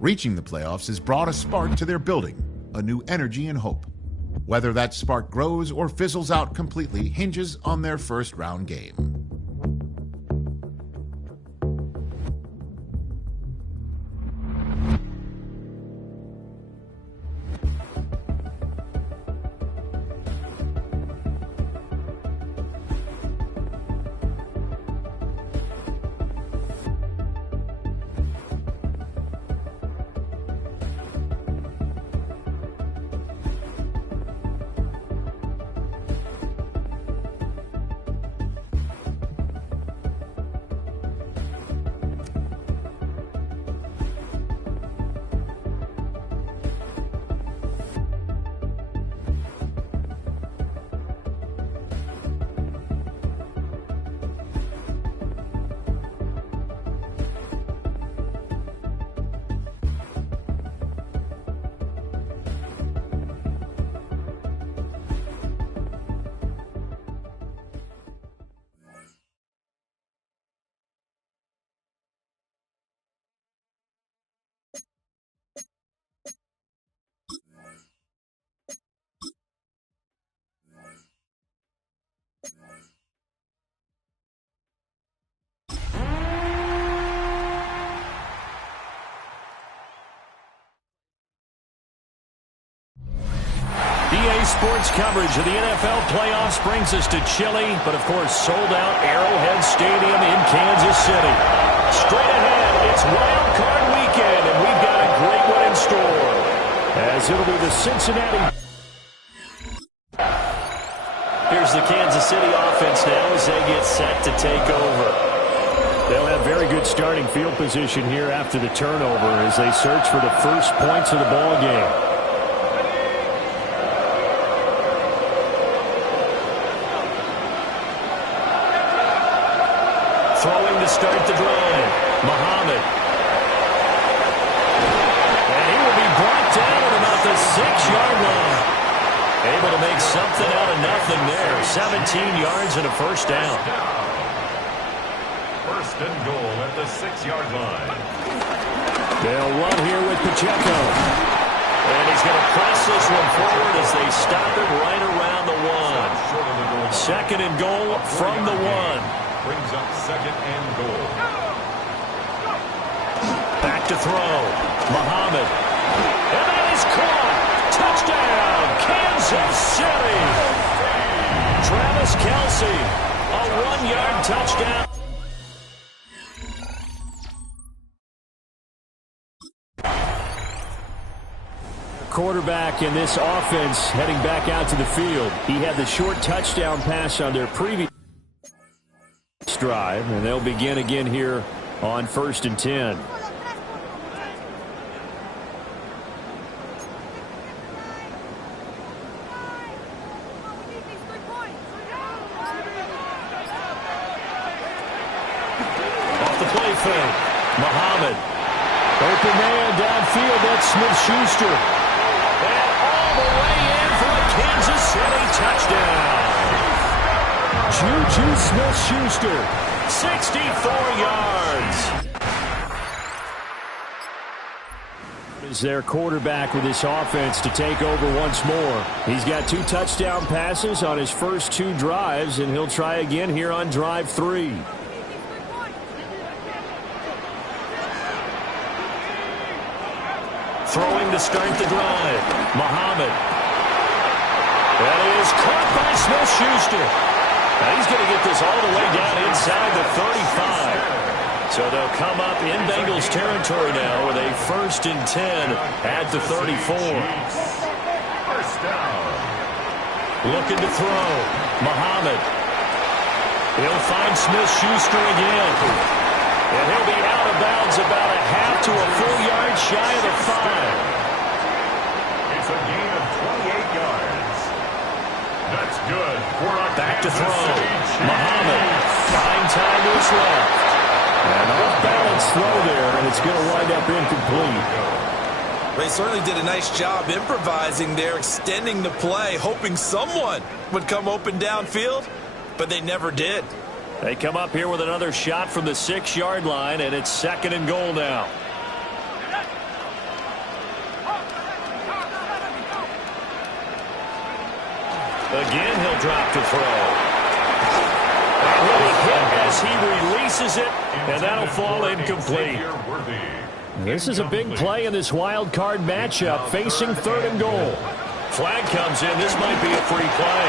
Reaching the playoffs has brought a spark to their building, a new energy and hope. Whether that spark grows or fizzles out completely hinges on their first round game. Sports coverage of the NFL playoffs brings us to chilly, but of course sold-out Arrowhead Stadium in Kansas City. Straight ahead, it's Wild Card Weekend, and we've got a great one in store, as it'll be the Cincinnati. Here's the Kansas City offense now as they get set to take over. They'll have very good starting field position here after the turnover as they search for the first points of the ball game. Throwing to start the drive, Muhammad. And he will be brought down at about the 6-yard line. Able to make something out of nothing there. 17 yards and a first down. First and goal at the 6-yard line. They'll run here with Pacheco. And he's going to press this one forward as they stop it right around the 1. Second and goal from the 1. Brings up second and goal. Back to throw. Muhammad. And that is caught. Touchdown, Kansas City. Travis Kelce. A 1-yard touchdown. Quarterback in this offense heading back out to the field. He had the short touchdown pass on their previous drive, and they'll begin again here on 1st and 10. Off the play fake, Muhammad. Open man downfield, that's Smith-Schuster. And all the way in for a Kansas City touchdown. Juju Smith-Schuster, 64 yards. Is their quarterback with this offense to take over once more. He's got 2 touchdown passes on his first 2 drives, and he'll try again here on drive 3. Throwing to start the drive, Muhammad. That is caught by Smith-Schuster. Now he's going to get this all the way down inside the 35. So they'll come up in Bengals territory now with a 1st and 10 at the 34. First down. Looking to throw. Muhammad. He'll find Smith-Schuster again. And he'll be out of bounds about a half to a full yard shy of the 5. It's a gain of 28 yards. That's good. Back to throw. Muhammad. Fine time to his left. An off-balance throw there, and it's going to wind up incomplete. They certainly did a nice job improvising there, extending the play, hoping someone would come open downfield, but they never did. They come up here with another shot from the 6-yard line, and it's 2nd and goal now. Again, he'll drop to throw. And he'll be hit as he releases it, and that'll fall incomplete. This is a big play in this wild card matchup, facing third and goal. Flag comes in. This might be a free play.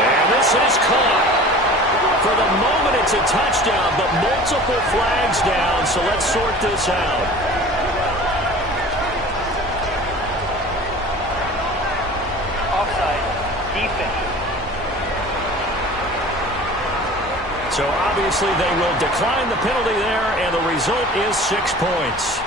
And this is caught. For the moment, it's a touchdown, but multiple flags down, so let's sort this out. Offside. Defense. So obviously they will decline the penalty there, and the result is 6 points.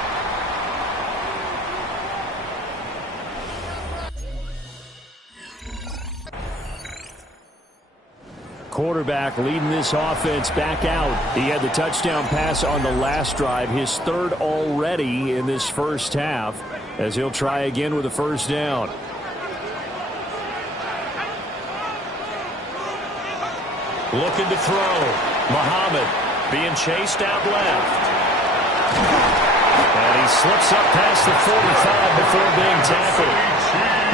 Quarterback leading this offense back out. He had the touchdown pass on the last drive, his third already in this first half, as he'll try again with a first down. Looking to throw. Muhammad being chased out left. And he slips up past the 45 before being tackled.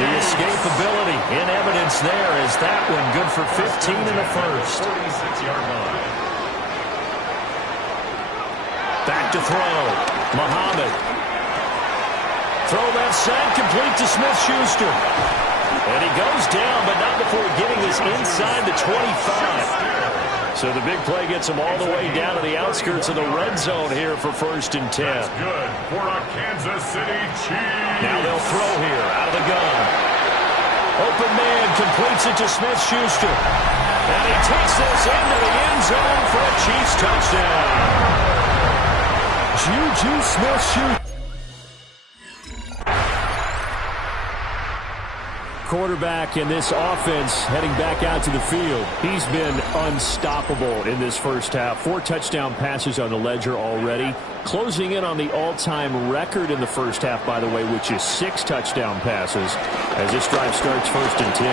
The escapability in evidence there as that one good for 15 in the first. 46-yard line. Back to throw. Muhammad. Throw left side, complete to Smith-Schuster. And he goes down, but not before getting this inside the 25. So the big play gets him all the way down to the outskirts of the red zone here for 1st and 10. That's good for a Kansas City Chiefs. Now they'll throw here out of the gun. Open man completes it to Smith-Schuster. And he takes this into the end zone for a Chiefs touchdown. Juju Smith-Schuster. Quarterback in this offense heading back out to the field. He's been unstoppable in this first half. 4 touchdown passes on the ledger already. Closing in on the all-time record in the first half, by the way, which is 6 touchdown passes as this drive starts 1st and 10.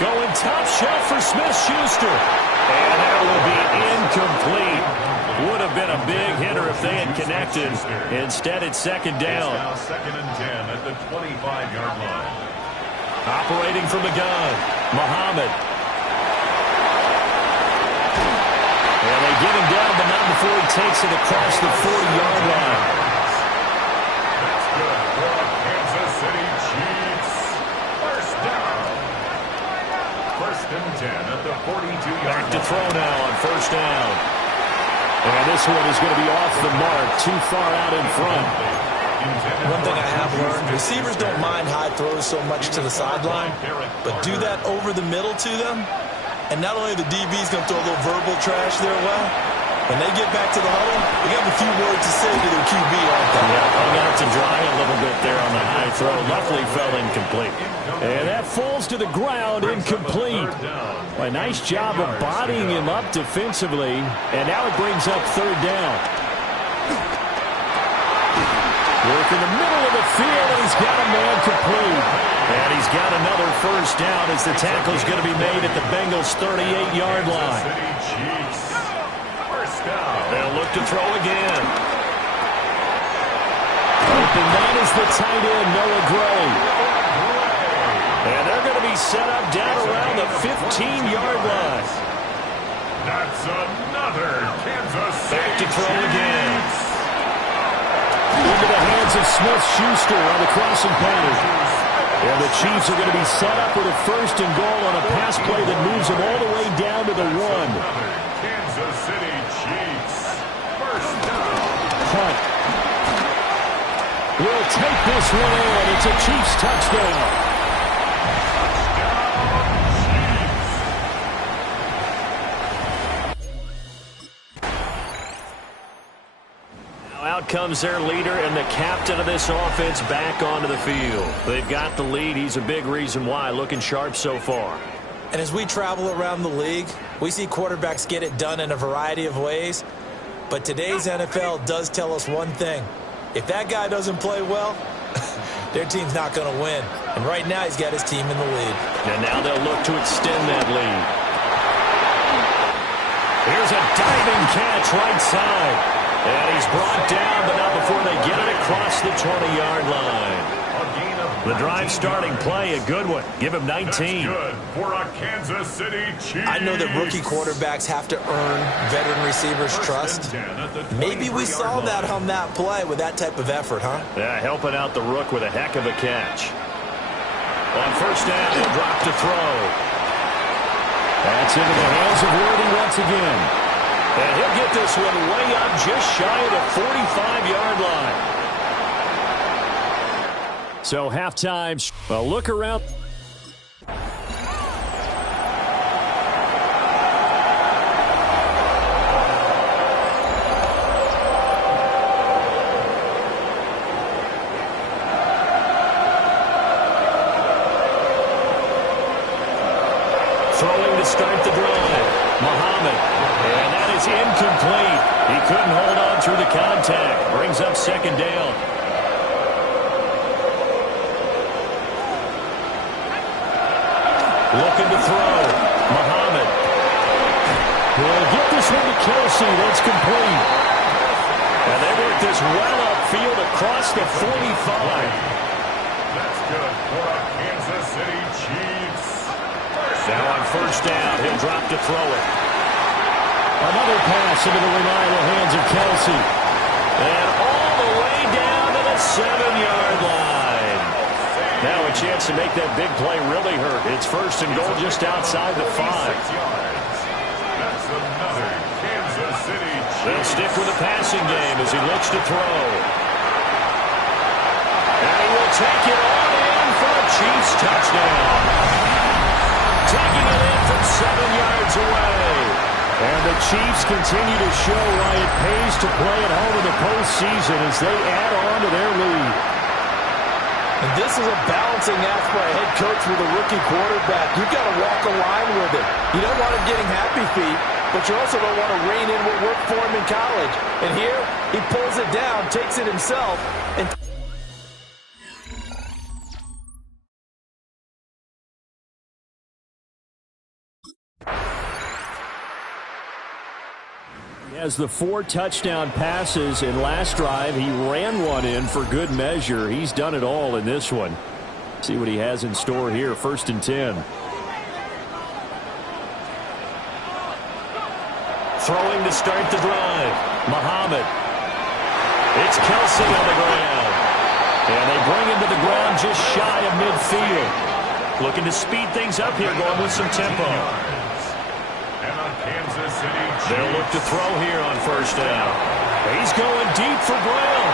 Going top shelf for Smith-Schuster. And that will be incomplete. Would have been a big hitter if they had connected. Instead, it's 2nd down. Now 2nd and 10 at the 25-yard line. Operating from the gun, Muhammad. And they get him down, but not before he takes it across the 40-yard line. That's good for a Kansas City Chiefs. First down. 1st and 10 at the 42-yard line. Back to throw now on 1st down. And this one is going to be off the mark, too far out in front. One thing I have learned, receivers don't mind high throws so much to the sideline, but do that over the middle to them, and not only the DB's going to throw a little verbal trash their way, when they get back to the huddle, they have a few words to say to their QB, aren't they? Yeah, hung out to dry a little bit there on the high throw. Luckily fell incomplete. And that falls to the ground, incomplete. A nice job of bodying him up defensively, and now it brings up 3rd down. Work in the middle of the field, and he's got a man complete. And he's got another first down as the tackle's going to be made at the Bengals' 38-yard line. They'll look to throw again. Open man is the tight end, Noah Gray. And they're going to be set up down around the 15-yard line. That's another Kansas City. Back to throw again. Into the hands of Smith-Schuster on the crossing pattern. And the Chiefs are going to be set up with a 1st and goal on a pass play that moves them all the way down to the 1. Kansas City Chiefs. First down. Hunt will take this one in. It's a Chiefs touchdown. Out comes their leader and the captain of this offense back onto the field. They've got the lead. He's a big reason why. Looking sharp so far. And as we travel around the league, we see quarterbacks get it done in a variety of ways. But today's NFL does tell us one thing. If that guy doesn't play well, their team's not going to win. And right now he's got his team in the lead. And now they'll look to extend that lead. Here's a diving catch right side. And he's brought down, but not before they get it across the 20-yard line. A gain of The drive starting play, a good one. Give him 19. That's good for a Kansas City Chiefs. I know that rookie quarterbacks have to earn veteran receivers' trust. Maybe we saw that on that play with that type of effort, huh? Yeah, helping out the rook with a heck of a catch. On first down, he'll drop to throw. That's into the hands of Worthy once again. And he'll get this one way up just shy of the 45-yard line. So halftime, a look around. Throwing to start the drive. Muhammad. And that is incomplete. He couldn't hold on through the contact. Brings up second down. Looking to throw. Muhammad. Will get this one to Kelsey. That's complete. And they work this well upfield across the 45. That's good for a Kansas City Chiefs. Now on first down, he'll drop to throw it. Another pass into the reliable hands of Kelsey. And all the way down to the 7-yard line. Now a chance to make that big play really hurt. It's first and goal just outside the 5. That's another Kansas City Chiefs. They'll stick with the passing game as he looks to throw. And he will take it on in for a Chiefs touchdown. Taking it in from 7 yards away. And the Chiefs continue to show why it pays to play at home in the postseason as they add on to their lead. And this is a balancing act by a head coach with a rookie quarterback. You've got to walk a line with him. You don't want him getting happy feet, but you also don't want to rein in what worked for him in college. And here, he pulls it down, takes it himself, and has the 4 touchdown passes in last drive. He ran one in for good measure. He's done it all in this one. See what he has in store here. First and 10. Throwing to start the drive. Muhammad. It's Kelsey on the ground. And they bring him to the ground just shy of midfield. Looking to speed things up here, going with some tempo. Kansas City Chiefs. They'll look to throw here on first down. He's going deep for Brown.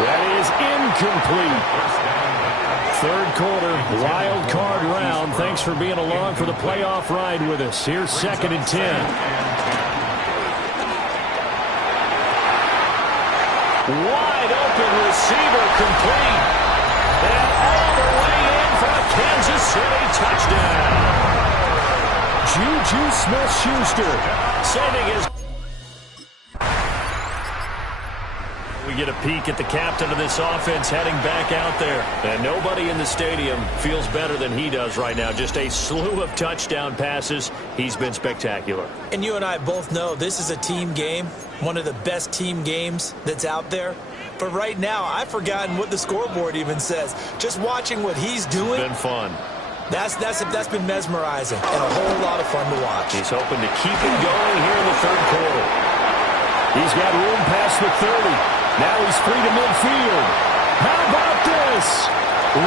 That is incomplete. Third quarter, wild card round. Thanks for being along for the playoff ride with us. Here's second and 10. Wide open receiver complete. And all the way in for a Kansas City touchdown. Juju Smith-Schuster saving his. We get a peek at the captain of this offense heading back out there. And nobody in the stadium feels better than he does right now. Just a slew of touchdown passes. He's been spectacular. And you and I both know this is a team game, one of the best team games that's out there. But right now, I've forgotten what the scoreboard even says. Just watching what he's doing. It's been fun. That's been mesmerizing and a whole lot of fun to watch. He's hoping to keep it going here in the third quarter. He's got room past the 30. Now he's free to midfield. How about this?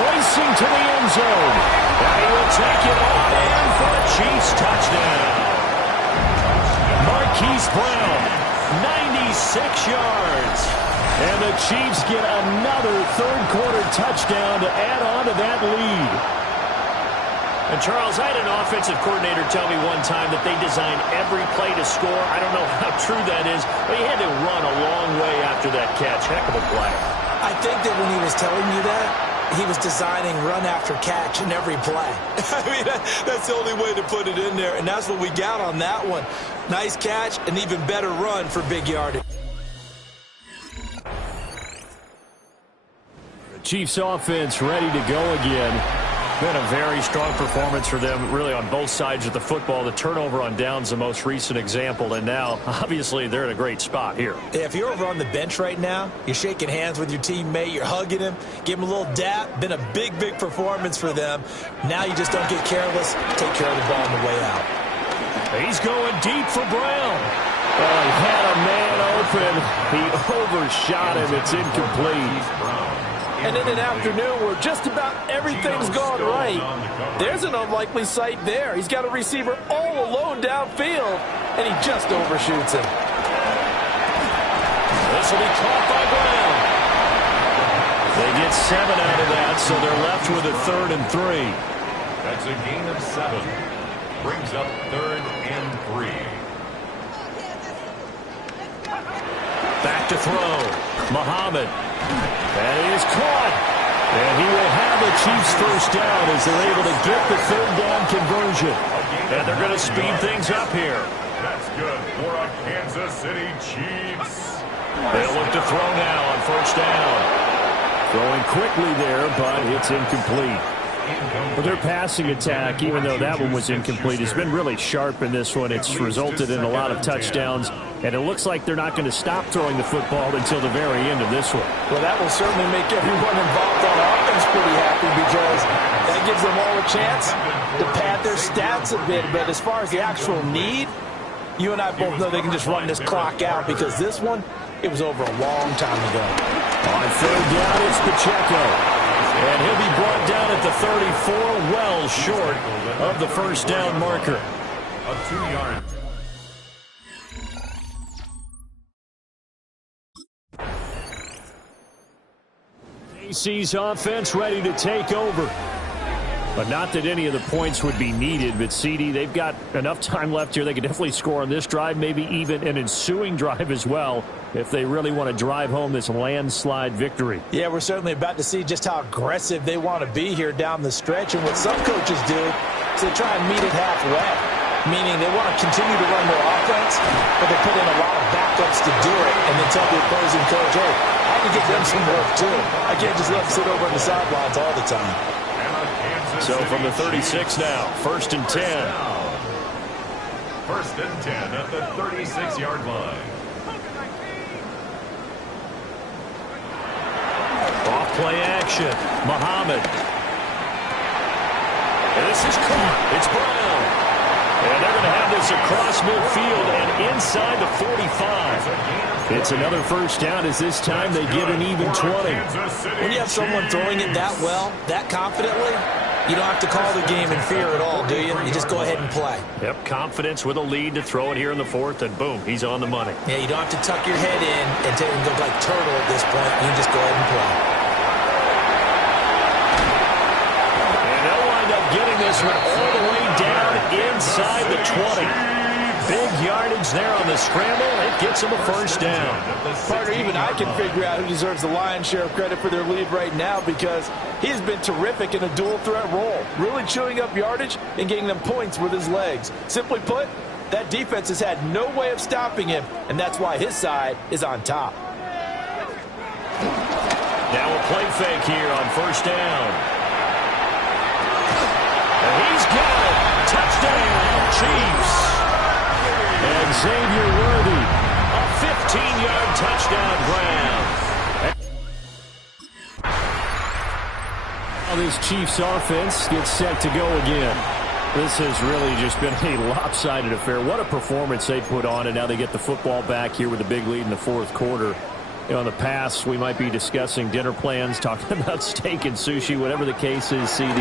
Racing to the end zone. And he will take it on in for a Chiefs touchdown. Marquise Brown, 96 yards. And the Chiefs get another third quarter touchdown to add on to that lead. And, Charles, I had an offensive coordinator tell me one time that they design every play to score. I don't know how true that is, but he had to run a long way after that catch. Heck of a play. I think that when he was telling you that, he was designing run after catch in every play. I mean, that's the only way to put it in there, and that's what we got on that one. Nice catch, an even better run for big yardage. The Chiefs offense ready to go again. Been a very strong performance for them, really, on both sides of the football. The turnover on downs, the most recent example, and now, obviously, they're in a great spot here. Yeah, if you're over on the bench right now, you're shaking hands with your teammate, you're hugging him, give him a little dap. Been a big, big performance for them. Now you just don't get careless. Take care of the ball on the way out. He's going deep for Brown. Well, he had a man open. He overshot him. It's incomplete. And in an afternoon where just about everything's gone right, there's an unlikely sight there. He's got a receiver all alone downfield, and he just overshoots him. This will be caught by Brown. They get 7 out of that, so they're left with a 3rd and 3. That's a gain of 7. Brings up 3rd and 3. Back to throw. Muhammad. That is caught. And he will have the Chiefs first down as they're able to get the 3rd down conversion. And they're going to speed things up here. That's good for a Kansas City Chiefs. They'll look to throw now on first down. Throwing quickly there, but it's incomplete. Well, their passing attack, even though that one was incomplete, has been really sharp in this one. It's resulted in a lot of touchdowns, and it looks like they're not going to stop throwing the football until the very end of this one. Well, that will certainly make everyone involved on offense pretty happy because that gives them all a chance to pad their stats a bit. But as far as the actual need, you and I both know they can just run this clock out because this one, it was over a long time ago. On 3rd down, it's Pacheco. And he'll be brought down at the 34, well short of the first down marker. A 2-yard. KC's offense ready to take over. But not that any of the points would be needed, but CD, they've got enough time left here. They could definitely score on this drive, maybe even an ensuing drive as well, if they really want to drive home this landslide victory. Yeah, we're certainly about to see just how aggressive they want to be here down the stretch. And what some coaches do is they try and meet it halfway, meaning they want to continue to run their offense, but they put in a lot of backups to do it, and then tell the opposing coach, hey, I can get them some work too. I can't just let them sit over on the sidelines all the time. So from the 36 now, 1st and 10. 1st and 10 at the 36-yard line. Off play action. Muhammad. And this is caught. It's Brown. And they're going to have this across midfield and inside the 45. It's another first down as this time they get an even 20. When you have someone throwing it that well, that confidently, you don't have to call the game in fear at all, do you? You just go ahead and play. Yep, confidence with a lead to throw it here in the 4th, and boom, he's on the money. Yeah, you don't have to tuck your head in and take and go like turtle at this point. You just go ahead and play. And they'll wind up getting this one all the way down inside the 20. Big yardage there on the scramble. It gets them a first down. Partner, even I can figure out who deserves the lion's share of credit for their lead right now because he has been terrific in a dual threat role, really chewing up yardage and getting them points with his legs. Simply put, that defense has had no way of stopping him, and that's why his side is on top. Now a play fake here on first down. And he's got it. Touchdown, Chiefs. And Xavier Worthy, a 15-yard touchdown grab. Now this Chiefs offense gets set to go again. This has really just been a lopsided affair. What a performance they put on, and now they get the football back here with a big lead in the 4th quarter. You know, in the past, we might be discussing dinner plans, talking about steak and sushi, whatever the case is, CD.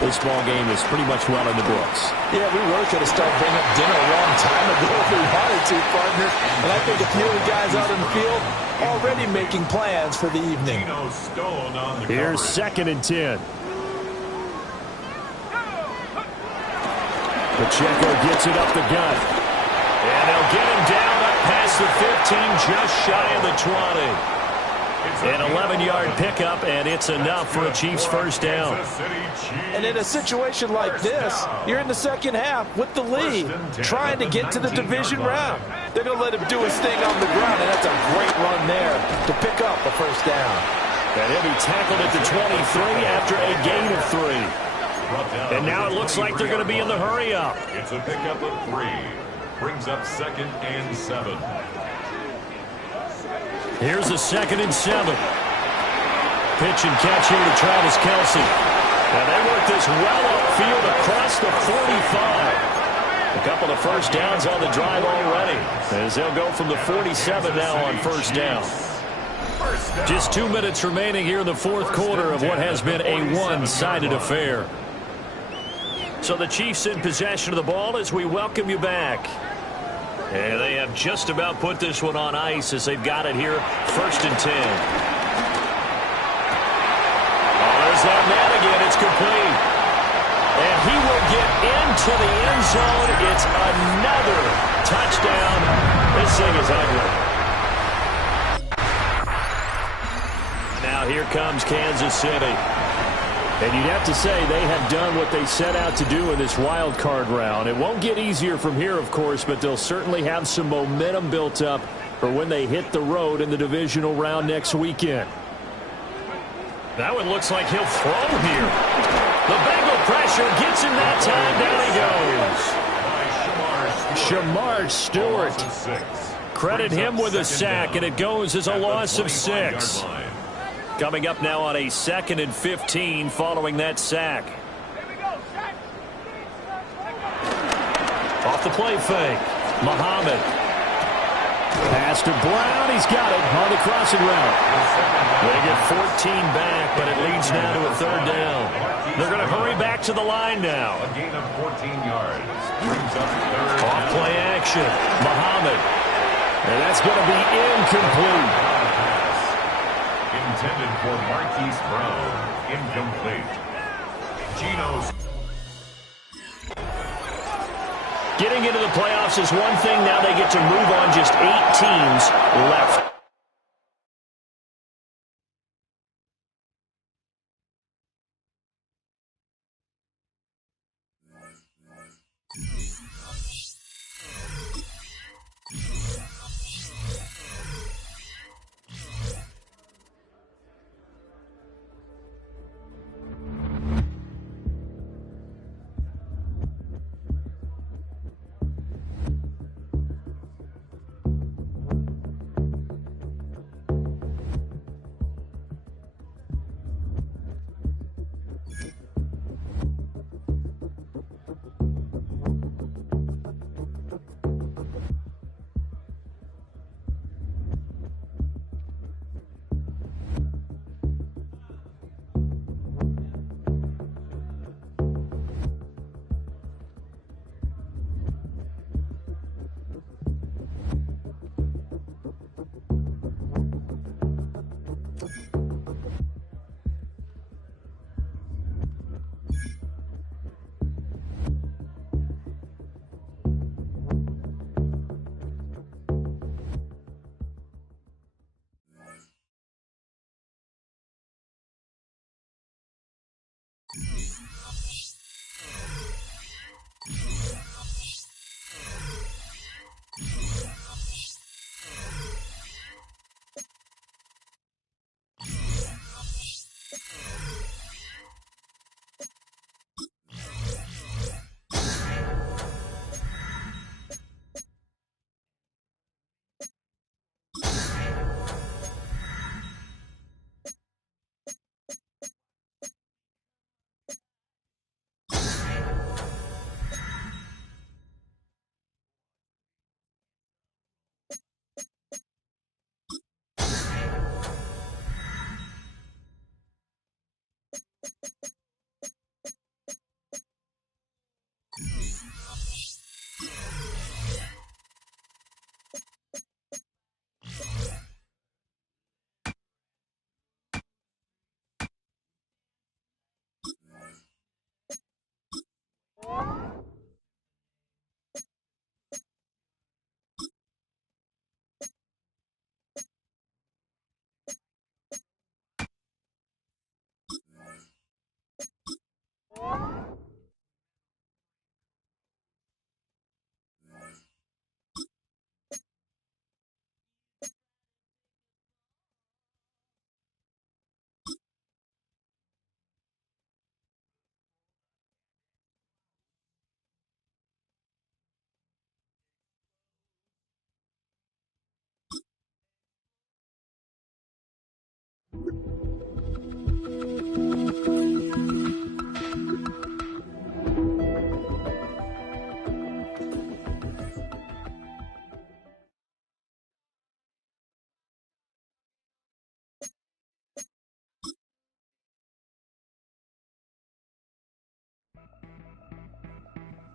This ball game is pretty much well in the books. Yeah, we really could have started bringing up dinner a long time ago if we wanted to, partner. And I think a few of the guys out in the field already making plans for the evening. Here's 2nd and 10. Pacheco gets it up the gut. And they'll get him down up past the 15, just shy of the 20. An 11-yard pickup, and it's enough for a Chiefs first down. And in a situation like this, you're in the second half with the lead, trying to get to the division round. They're going to let him do his thing on the ground, and that's a great run there to pick up a first down. And he'll be tackled at the 23 after a gain of 3. And now it looks like they're going to be in the hurry-up. It's a pickup of 3. Brings up 2nd and 7. Here's a 2nd and 7. Pitch and catch here to Travis Kelce. And they work this well upfield across the 45. A couple of first downs on the drive already, as they'll go from the 47 now on first down. Just 2 minutes remaining here in the fourth quarter of what has been a one-sided affair. So the Chiefs in possession of the ball as we welcome you back. And they have just about put this one on ice as they've got it here, 1st and 10. Oh, there's that man again. It's complete. And he will get into the end zone. It's another touchdown. This thing is ugly. Now here comes Kansas City. And you'd have to say they have done what they set out to do in this wild card round. It won't get easier from here, of course, but they'll certainly have some momentum built up for when they hit the road in the divisional round next weekend. That one looks like he'll throw here. The Bengal pressure gets him that time. Down he goes. Shamar Stewart. Credit him with a sack, and it goes as a loss of 6. Coming up now on a 2nd and 15 following that sack. Off the play fake. Muhammad. Pass to Brown. He's got it on the crossing route. They get 14 back, but it leads now to a 3rd down. They're going to hurry back to the line now. A gain of 14 yards. Brings up 3rd. Off play action. Muhammad. And that's going to be incomplete. Intended for Marquise Brown. Incomplete. Geno's. Getting into the playoffs is one thing. Now they get to move on. Just 8 teams left.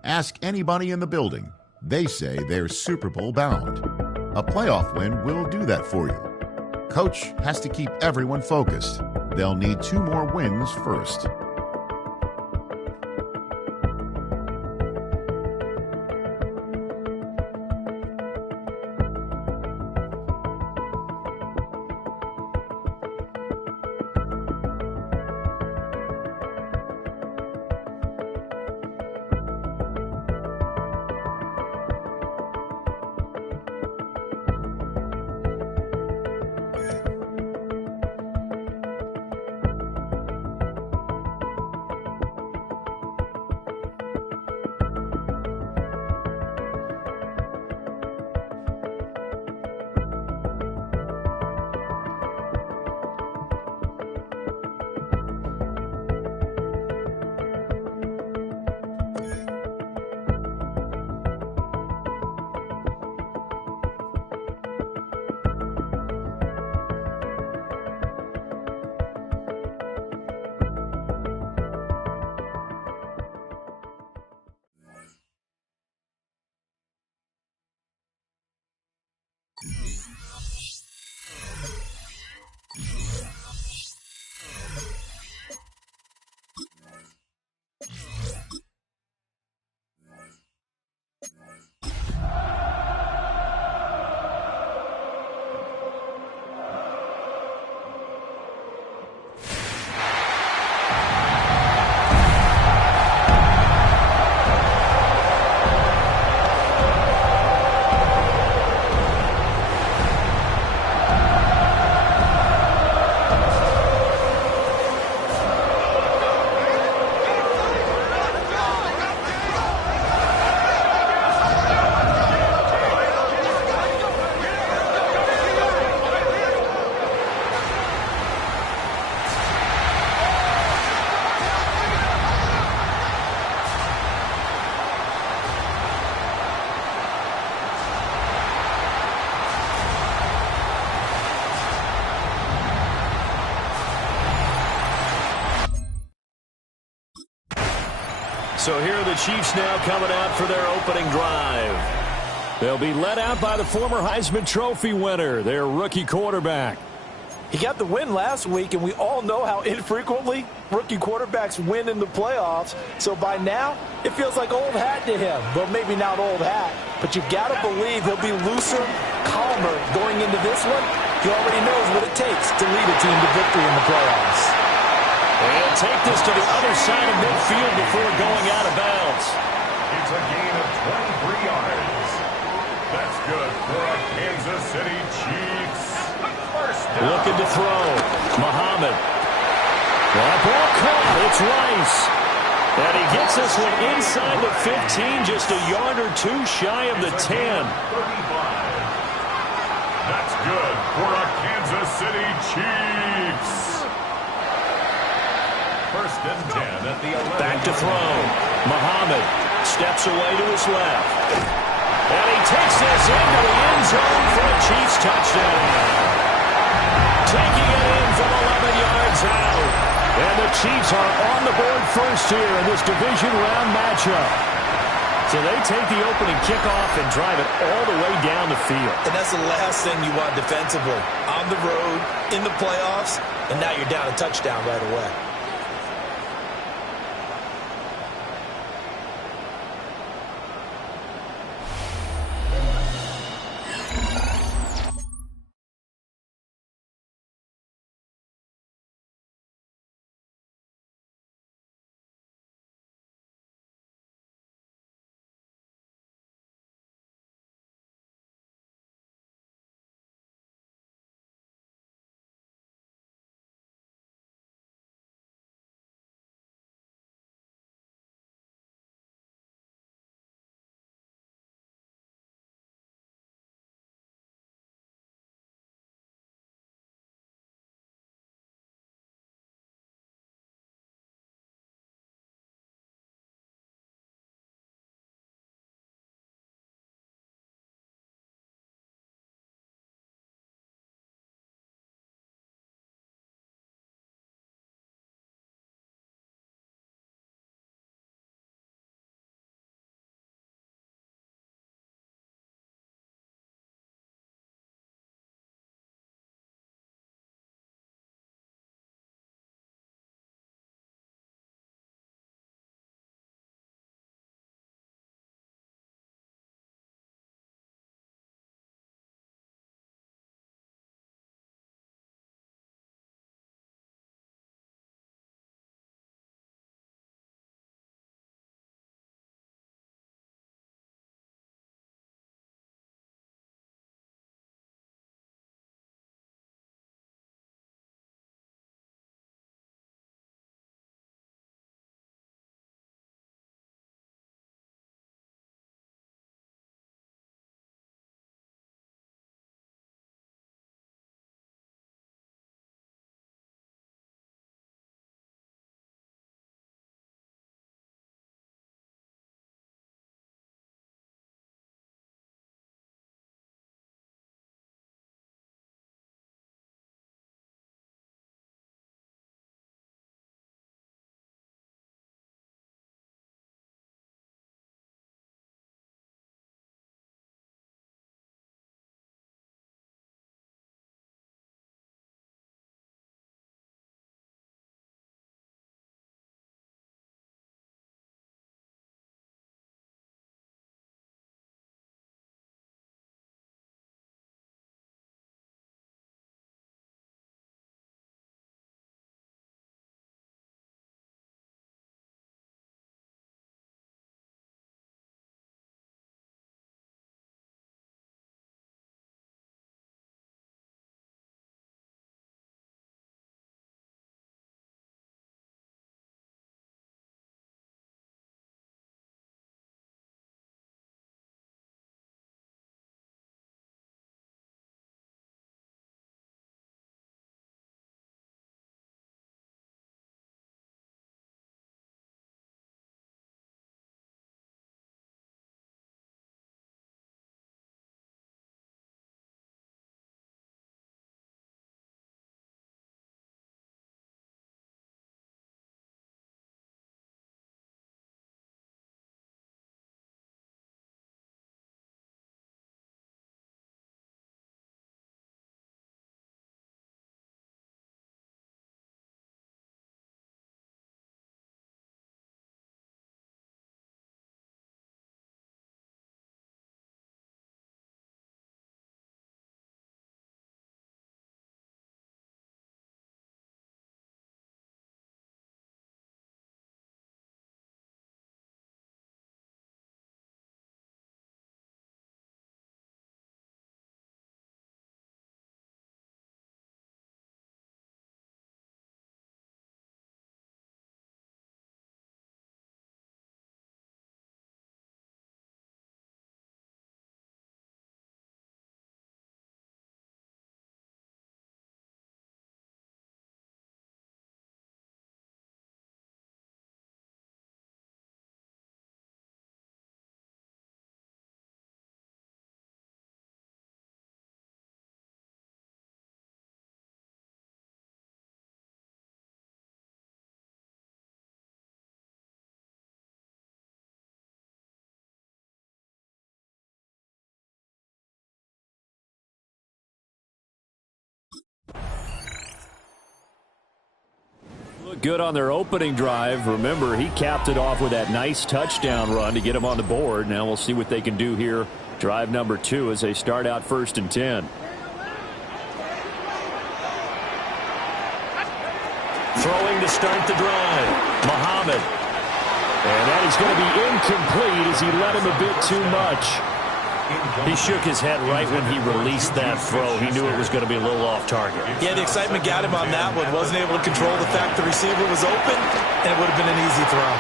Ask anybody in the building. They say they're Super Bowl bound. A playoff win will do that for you. Coach has to keep everyone focused. They'll need 2 more wins first. So here are the Chiefs now coming out for their opening drive. They'll be led out by the former Heisman Trophy winner, their rookie quarterback. He got the win last week, and we all know how infrequently rookie quarterbacks win in the playoffs. So by now, it feels like old hat to him. Well, maybe not old hat, but you've got to believe he'll be looser, calmer going into this one. He already knows what it takes to lead a team to victory in the playoffs. He'll take this to the other side of midfield before going out of bounds. It's a gain of 23 yards. That's good for a Kansas City Chiefs. First down. Looking to throw. Muhammad. That ball caught. It's Rice. And he gets this one inside the 15, just a yard or 2 shy of the 10. 35. That's good for a Kansas City Chiefs. First and 10 at the 11. Back to throw. Muhammad steps away to his left. And he takes this into the end zone for a Chiefs touchdown. Taking it in from 11 yards out. And the Chiefs are on the board first here in this division round matchup. So they take the opening kickoff and drive it all the way down the field. And that's the last thing you want defensively. On the road, in the playoffs, and now you're down a touchdown right away. good on their opening drive. Remember, he capped it off with that nice touchdown run to get him on the board. Now we'll see what they can do here. Drive number 2 as they start out 1st and 10. Throwing to start the drive. Muhammad. And that is going to be incomplete as he let him a bit too much. He shook his head right when he released that throw. He knew it was going to be a little off target. Yeah, the excitement got him on that one. Wasn't able to control the fact the receiver was open, and it would have been an easy throw.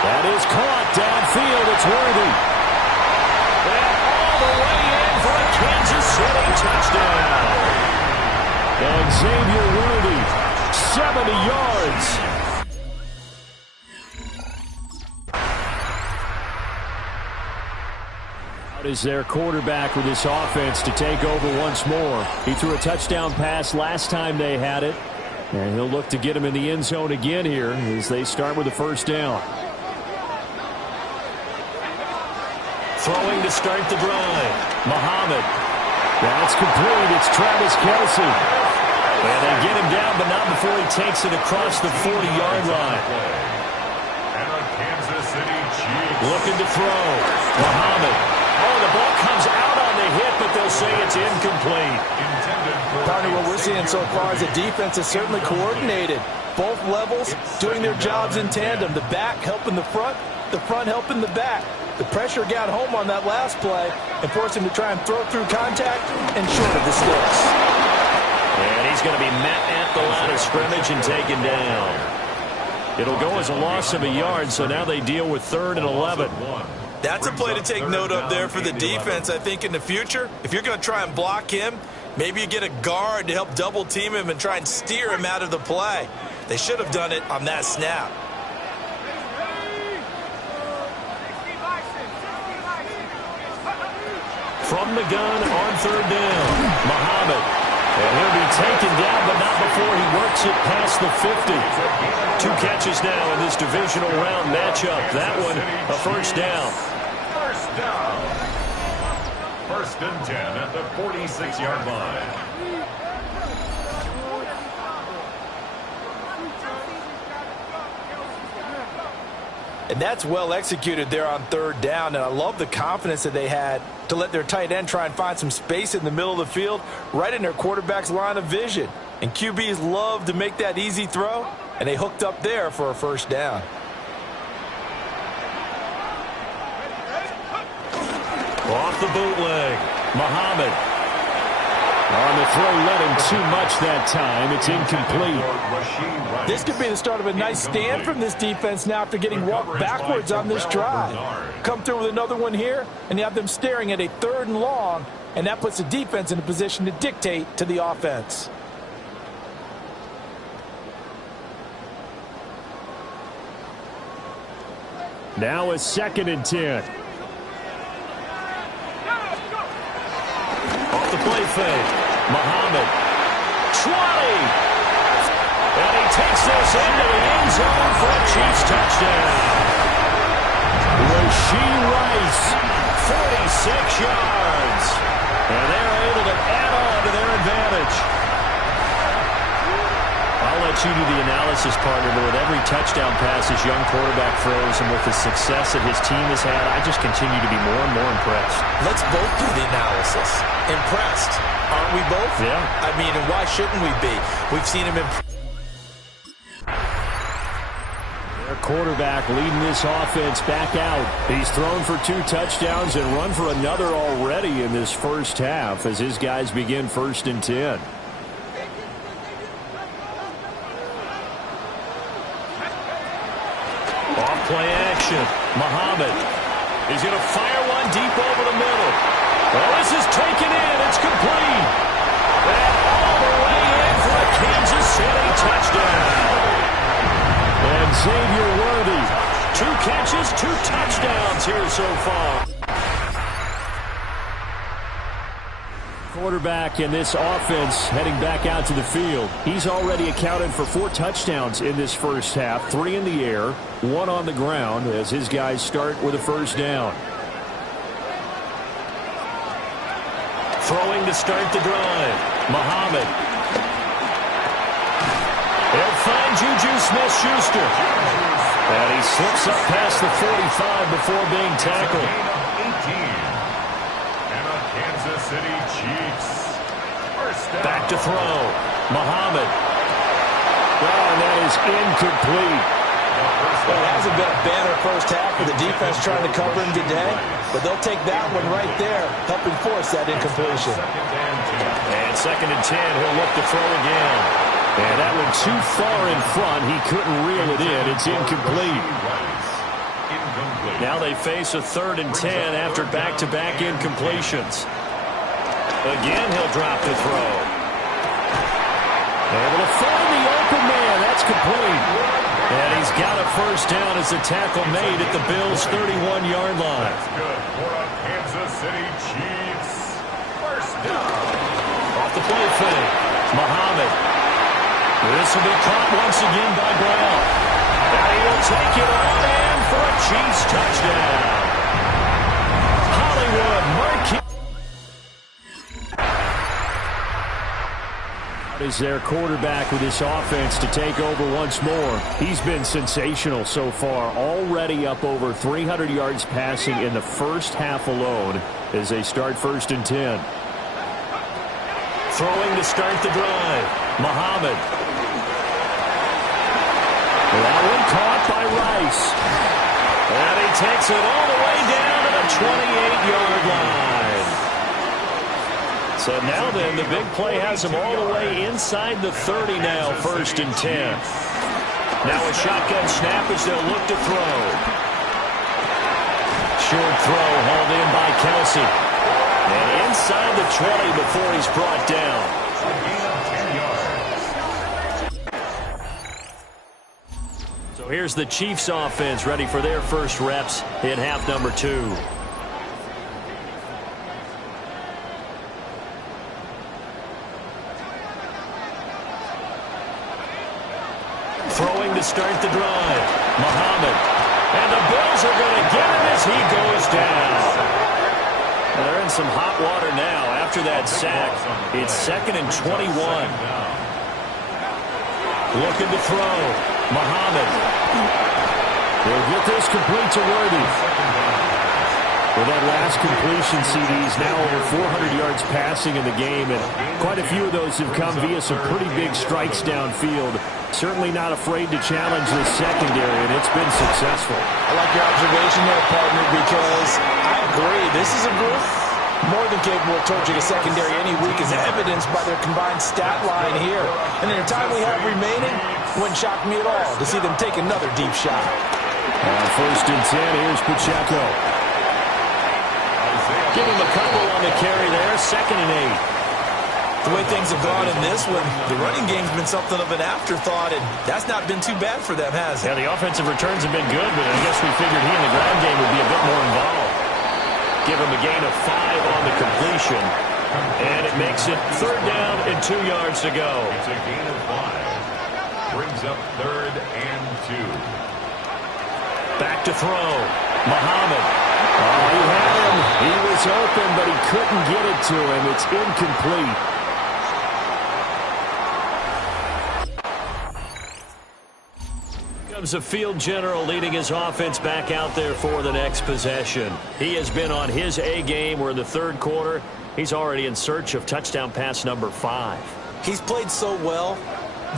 That is caught downfield. It's Worthy. And all the way in for a Kansas City touchdown. And Xavier Worthy, 70 yards. Is their quarterback with this offense to take over once more. He threw a touchdown pass last time they had it, and he'll look to get him in the end zone again here as they start with the 1st down. Throwing to start the drive. Muhammad. That's complete. It's Travis Kelce. And they get him down, but not before he takes it across the 40-yard line. And the Kansas City Chiefs looking to throw. Muhammad. Oh, the ball comes out on the hit, but they'll say it's incomplete. Partner, what we're seeing so far is the defense is certainly coordinated. Both levels doing their jobs in tandem. The back helping the front helping the back. The pressure got home on that last play and forced him to try and throw through contact and short of the sticks. And he's going to be met at the line of scrimmage and taken down. It'll go as a loss of a yard, so now they deal with 3rd and 11. That's a play to take note of there for the defense, I think, in the future. If you're going to try and block him, maybe you get a guard to help double team him and try and steer him out of the play. They should have done it on that snap. From the gun on 3rd down, Muhammad. And he'll be taken down, but not before he works it past the 50. 2 catches now in this divisional round matchup. That one, a 1st down. 1st down. 1st and 10 at the 46-yard line. And that's well executed there on 3rd down. And I love the confidence that they had to let their tight end try and find some space in the middle of the field, right in their quarterback's line of vision. And QBs love to make that easy throw, and they hooked up there for a 1st down. Off the bootleg, Muhammad. On the throw, let him too much that time. It's incomplete. This could be the start of a nice stand from this defense now after getting walked backwards on this drive. Come through with another one here, and you have them staring at a 3rd and long, and that puts the defense in a position to dictate to the offense. Now a 2nd and 10. Off the play fake. Muhammad. 20. And he takes this into the end zone for a Chiefs touchdown. Rasheed Rice, 46 yards. And they're able to add on to their advantage. I'll let you do the analysis, partner, but with every touchdown pass his young quarterback throws and with the success that his team has had, I just continue to be more and more impressed. Let's both do the analysis. Impressed. Aren't we both? Yeah. I mean, and why shouldn't we be? We've seen him improve. Their quarterback leading this offense back out. He's thrown for 2 touchdowns and run for another already in this 1st half as his guys begin 1st and 10. Off-play action. Muhammad. He's going to fire one deep over the middle. Well, this is taken in. It's complete. And all the way in for a Kansas City touchdown. And Xavier Worthy. 2 catches, 2 touchdowns here so far. Quarterback in this offense heading back out to the field. He's already accounted for 4 touchdowns in this 1st half. 3 in the air, 1 on the ground as his guys start with a 1st down. Throwing to start the drive. Muhammad. They'll find Juju Smith-Schuster. And he slips up past the 45 before being tackled. 18. And a Kansas City Chiefs. First down. Back to throw. Muhammad. Well, and that is incomplete. Well, it hasn't been a banner first half for the defense trying to cover him today, but they'll take that one right there, helping force that incompletion. And 2nd and 10, he'll look to throw again. And that one too far in front. He couldn't reel it in. It's incomplete. Now they face a 3rd and 10 after back-to-back incompletions. Again, he'll drop the throw. Able to find the open man. That's complete. And he's got a first down as the tackle made at the Bills' 31-yard line. That's good for a Kansas City Chiefs. First down. Off the play fake. Muhammad. This will be caught once again by Brown. And he will take it on in for a Chiefs touchdown. Hollywood Marquis is their quarterback with this offense to take over once more. He's been sensational so far, already up over 300 yards passing in the first half alone as they start 1st and 10. Throwing to start the drive. Muhammad. That one caught by Rice. And he takes it all the way down to the 28-yard line. So now then, the big play has him all the way inside the 30 now, 1st and 10. Now a shotgun snap as they'll look to throw. Short throw hauled in by Kelsey. And inside the 20 before he's brought down. A gain of 10 yards. So here's the Chiefs offense ready for their first reps in half number 2. Throwing to start the drive. Muhammad. And the Bills are going to get him as he goes down. They're in some hot water now after that sack. It's 2nd and 21. Looking to throw. Muhammad. He'll get this complete to Worthy. With that last completion, CDs now over 400 yards passing in the game, and quite a few of those have come via some pretty big strikes downfield. Certainly not afraid to challenge this secondary, and it's been successful. I like your observation there, partner, because I agree. This is a group more than capable of torching a secondary any week, as evidenced by their combined stat line here. And in the time we have remaining, wouldn't shock me at all to see them take another deep shot. 1st and 10, here's Pacheco. Give him a couple on the carry there, 2nd and 8. The way things have gone in this one, the running game's been something of an afterthought, and that's not been too bad for them, has it? Yeah, the offensive returns have been good, but I guess we figured he in the ground game would be a bit more involved. Give him a gain of 5 on the completion, and it makes it 3rd down and 2 yards to go. It's a gain of 5. Brings up 3rd and 2. Back to throw. Muhammad. Oh, he had him. He was open, but he couldn't get it to him. It's incomplete. Comes a field general leading his offense back out there for the next possession. He has been on his A game. We're in the 3rd quarter. He's already in search of touchdown pass number 5. He's played so well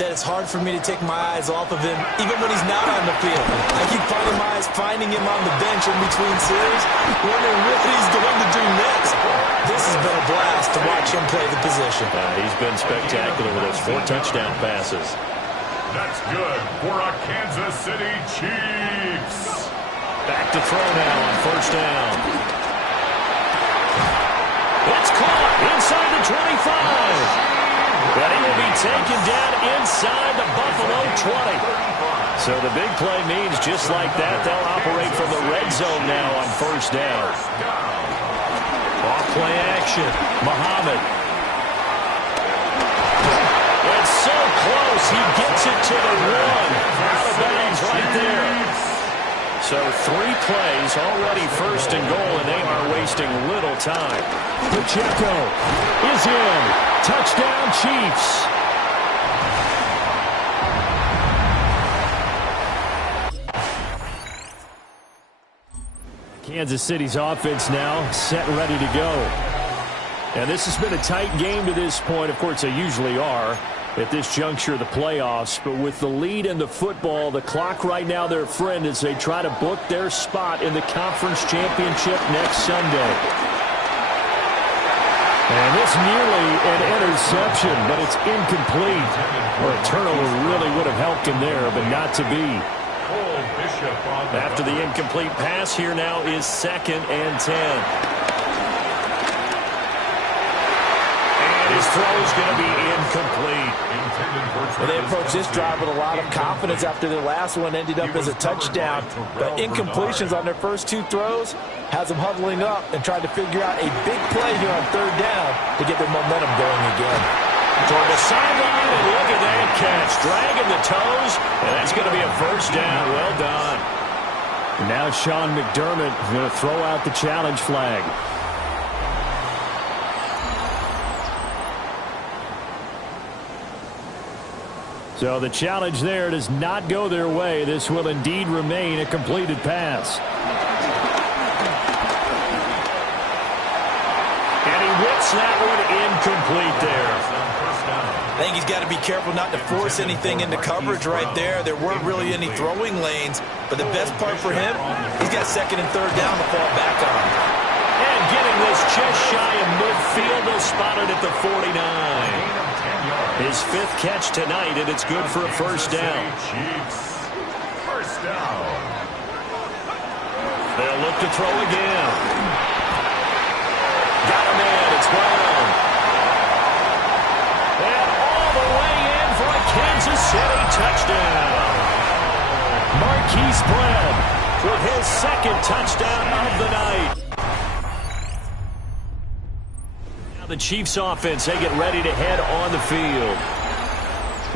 that it's hard for me to take my eyes off of him, even when he's not on the field. I keep finding him on the bench in between series, wondering what he's going to do next. This has been a blast to watch him play the position. He's been spectacular with those 4 touchdown passes. That's good for a Kansas City Chiefs. Back to throw now on 1st down. It's caught inside the 25. But he will be taken down inside the Buffalo 20. So the big play means just like that, they'll operate from the red zone now on 1st down. Off play action. Muhammad. It's so close. He gets it to the 1. Out of bounds right there. So 3 plays already 1st and goal, and they are wasting little time. Pacheco is in. Touchdown, Chiefs. Kansas City's offense now set and ready to go. And this has been a tight game to this point. Of course, they usually are at this juncture of the playoffs. But with the lead in the football, the clock right now their friend as they try to book their spot in the conference championship next Sunday. And this nearly an interception, but it's incomplete. Or a turnover really would have helped him there, but not to be. After the incomplete pass, here now is 2nd and 10. And his throw is going to be incomplete. Well, they approached this drive with a lot of confidence after their last one ended up as a touchdown. But incompletions on their first 2 throws has them huddling up and trying to figure out a big play here on 3rd down to get their momentum going again. Toward the sideline, and look at that catch. Dragging the toes, and that's going to be a 1st down. Well done. And now Sean McDermott is going to throw out the challenge flag. So the challenge there does not go their way. This will indeed remain a completed pass. And he whips that one incomplete there. I think he's got to be careful not to force anything into coverage right there. There weren't really any throwing lanes, but the best part for him, he's got 2nd and 3rd down to fall back on. And getting this just shy of midfield, they'll spot it at the 49. His 5th catch tonight, and it's good for a 1st down. They'll look to throw again. Got him in. It's Brown. And all the way in for a Kansas City touchdown. Marquise Brown with his 2nd touchdown of the night. Now the Chiefs offense, they get ready to head on the field.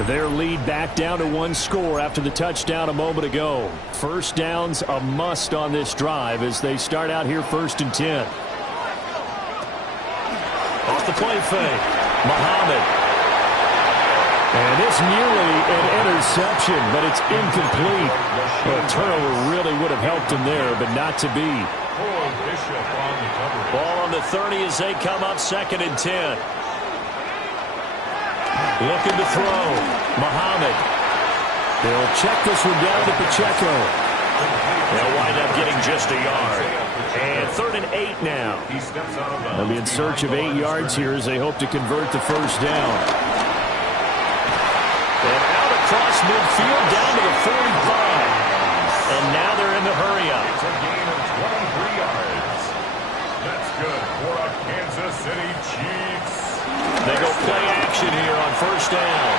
Their lead back down to 1 score after the touchdown a moment ago. 1st down's a must on this drive as they start out here 1st and 10. Off the play fake. Muhammad. And it's nearly an interception, but it's incomplete. Well, a turnover really would have helped him there, but not to be. Ball on the 30 as they come up 2nd and 10. Looking to throw. Muhammad. They'll check this one down to Pacheco. They'll wind up getting just a yard. And 3rd and 8 now. They'll be in search of 8 yards here as they hope to convert the 1st down. And out across midfield down to the 45. And now they're in the hurry-up. It's a gain of 23 yards. That's good for a Kansas City Chiefs. They go play action here on 1st down.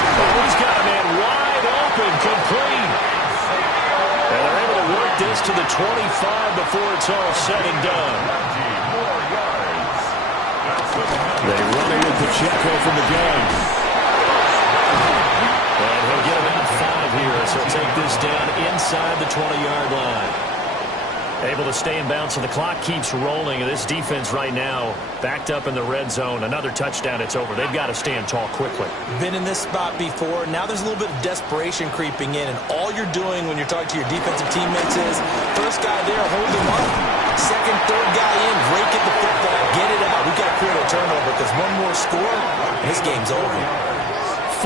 Oh, he's got a man wide open, complete. And they're able to work this to the 25 before it's all said and done. They run it with Pacheco from the gun. And he'll get about 5 here, so he'll take this down inside the 20-yard line. Able to stay in bounds, so the clock keeps rolling. And this defense right now backed up in the red zone. Another touchdown, it's over. They've got to stand tall quickly. Been in this spot before. Now there's a little bit of desperation creeping in. And all you're doing when you're talking to your defensive teammates is, first guy there, hold him up. 2nd, 3rd guy in, rake at the football. Get it out. We've got to create a turnover because one more score, and this game's over.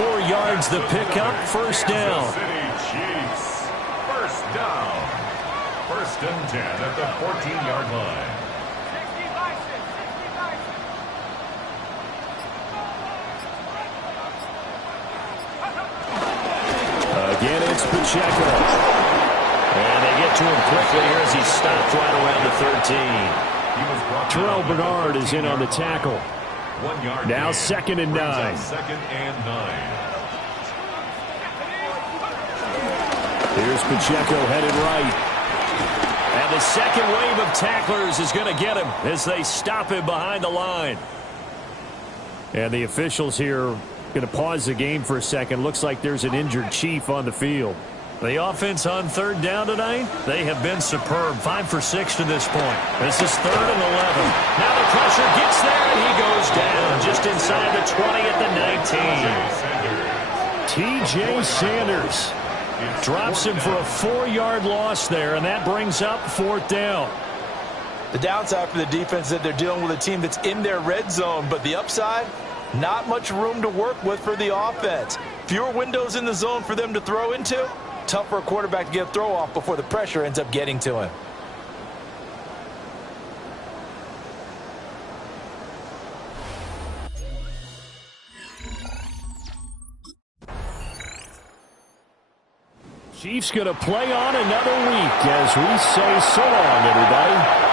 4 yards the pickup, 1st down. City Chiefs. 1st down. 1st and 10 at the 14-yard line. Again, it's Pacheco. And they get to him quickly here as he stopped right around the 13. Terrell Bernard is in on the tackle. 1 yard. Now 2nd and 9. 2nd and 9. Here's Pacheco headed right. And the second wave of tacklers is going to get him as they stop him behind the line. And the officials here going to pause the game for a second. Looks like there's an injured Chief on the field. The offense on 3rd down tonight, they have been superb. 5 for 6 to this point. This is 3rd and 11. Now the pressure gets there, and he goes down just inside the 20 at the 19. T.J. Sanders. Drops him for a 4-yard loss there, and that brings up 4th down. The downside for the defense is that they're dealing with a team that's in their red zone, but the upside, not much room to work with for the offense. Fewer windows in the zone for them to throw into. Tough for a quarterback to get a throw off before the pressure ends up getting to him. Chiefs going to play on another week as we say so long, everybody.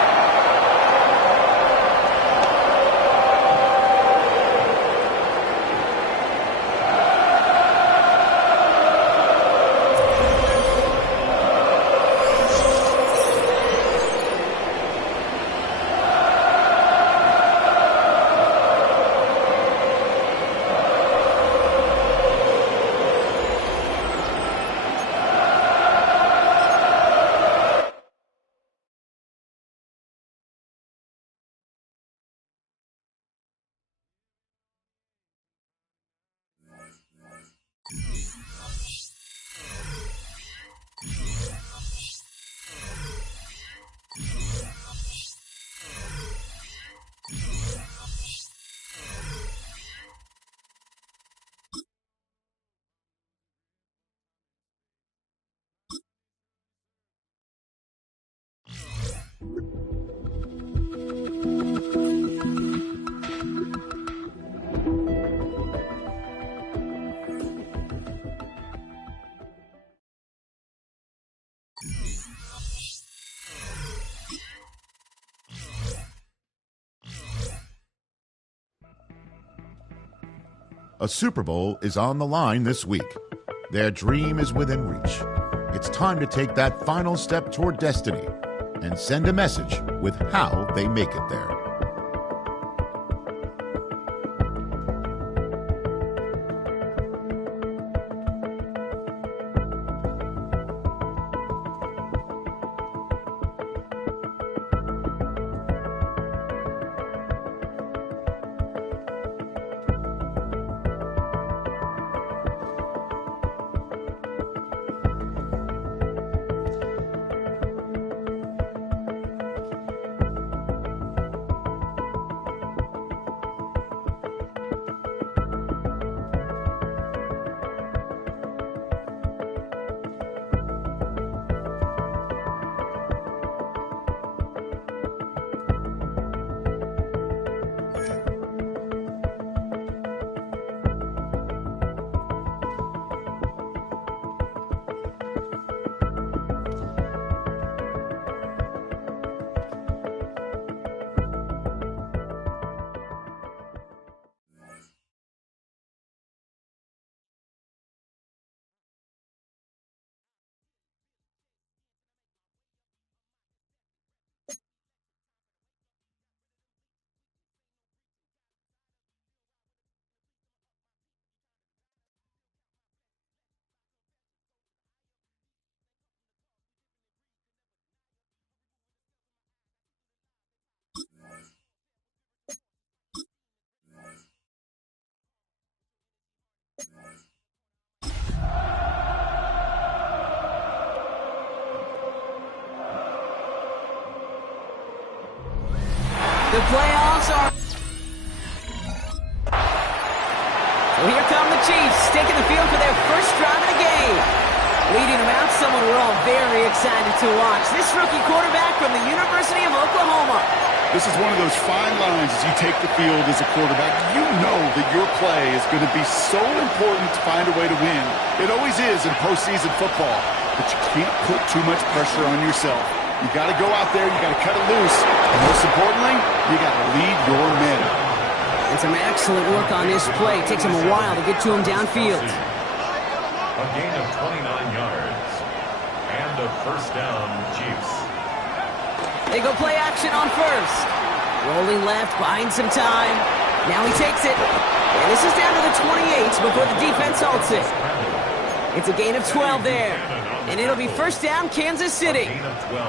A Super Bowl is on the line this week. Their dream is within reach. It's time to take that final step toward destiny and send a message with how they make it there. The playoffs are... So here come the Chiefs, taking the field for their first drive of the game. Leading them out, someone we're all very excited to watch. This rookie quarterback from the University of Oklahoma. This is one of those fine lines as you take the field as a quarterback. You know that your play is going to be so important to find a way to win. It always is in postseason football, but you can't put too much pressure on yourself. You got to go out there, you got to cut it loose, and most importantly, you got to lead your men. And some excellent work on this play. It takes him a while to get to him downfield. A gain of 29 yards and a first down, Chiefs. They go play action on first. Rolling left, buying some time. Now he takes it. And this is down to the 28 before the defense halts it. It's a gain of 12 there. And it'll be first down, Kansas City. A gain of 12.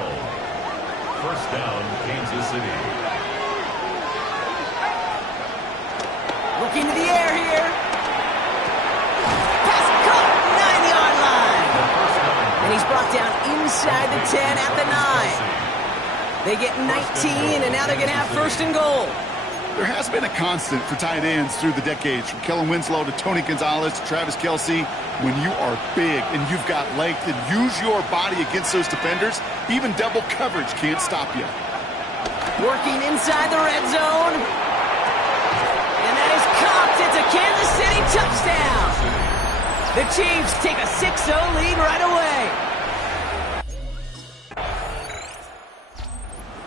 First down, Kansas City. Looking to the air here. Pass caught, 9-yard line. The first down inside the 10 at the 9. They get 19, and now they're going to have first and goal. There has been a constant for tight ends through the decades, from Kellen Winslow to Tony Gonzalez to Travis Kelce. When you are big and you've got length and use your body against those defenders, even double coverage can't stop you. Working inside the red zone. And that is caught. It's a Kansas City touchdown. The Chiefs take a 6-0 lead right away.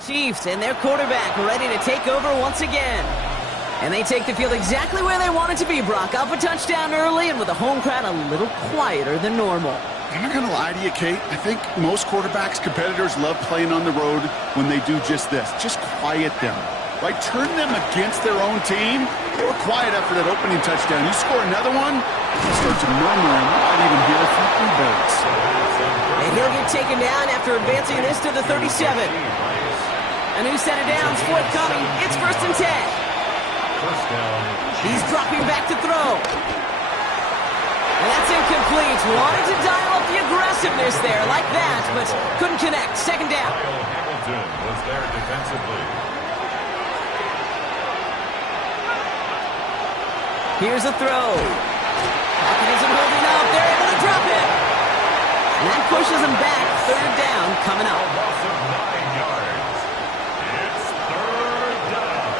Chiefs and their quarterback ready to take over once again. And they take the field exactly where they want it to be, Brock. Up a touchdown early and with the home crowd a little quieter than normal. I'm not going to lie to you, Kate. I think most quarterbacks, competitors love playing on the road when they do just this. Just quiet them. Right? Turn them against their own team. They were quiet after that opening touchdown. You score another one, you start to murmur and you might even hear a few birds. And he'll get taken down after advancing this to the 37. A new set of downs forthcoming. It's 1st and 10. He's dropping back to throw. And that's incomplete. Wanted to dial up the aggressiveness there like that, but couldn't connect. Second down. Hamilton was there defensively. Here's a throw. Pocket isn't holding up. They're able to drop it. And that pushes them back. Third down coming up. Loss of 9 yards. It's third down.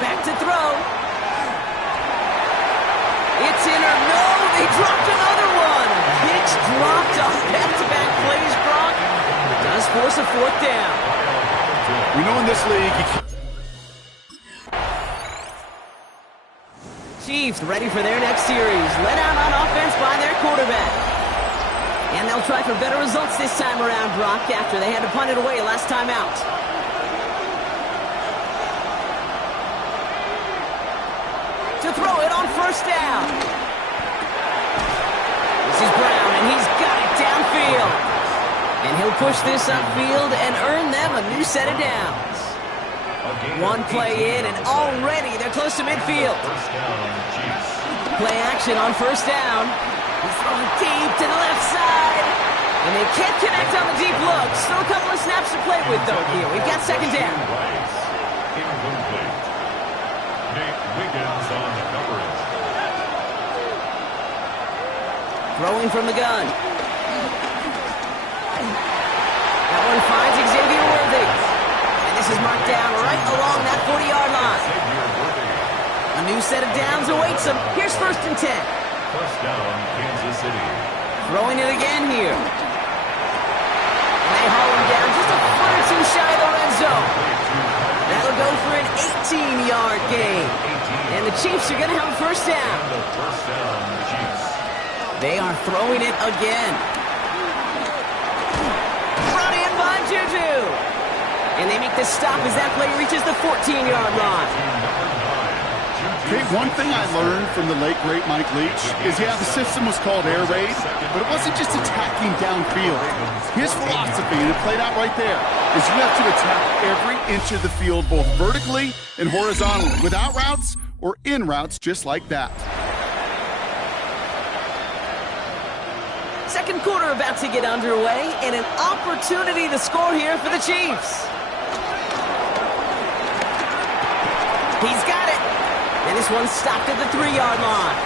Back to throw. It's in or no. They dropped another one. Pitch dropped off back-to-back plays, Brock. Does force a fourth down. We know in this league, you can't. Chiefs ready for their next series. Let out on offense by their quarterback. And they'll try for better results this time around, Brock, after they had to punt it away last time out. To throw it on first down. This is Brown, and he's got it downfield. And he'll push this upfield and earn them a new set of downs. One play in, and already they're close to midfield. Play action on first down. He's throwing deep to the left side. And they can't connect on the deep look. Still a couple of snaps to play with, though, here. We've got second down. Incomplete. Nate Wiggins on the coverage. Throwing from the gun. That one finds Xavier Worthy. And this is marked down right along that 40-yard line. A new set of downs awaits them. Here's 1st and 10. First down, Kansas City. Throwing it again here. And they haul him down just a foot or two shy of the red zone. That'll go for an 18-yard gain. And the Chiefs are going to have a first down. First down, Chiefs. They are throwing it again. Brought in by Juju. And they make the stop as that play reaches the 14-yard line. Okay, one thing I learned from the late, great Mike Leauge is, yeah, the system was called air raid, but it wasn't just attacking downfield. His philosophy, and it played out right there, is you have to attack every inch of the field, both vertically and horizontally, without routes or in routes just like that. Second quarter about to get underway, and an opportunity to score here for the Chiefs. He's got it. And this one stopped at the 3-yard line.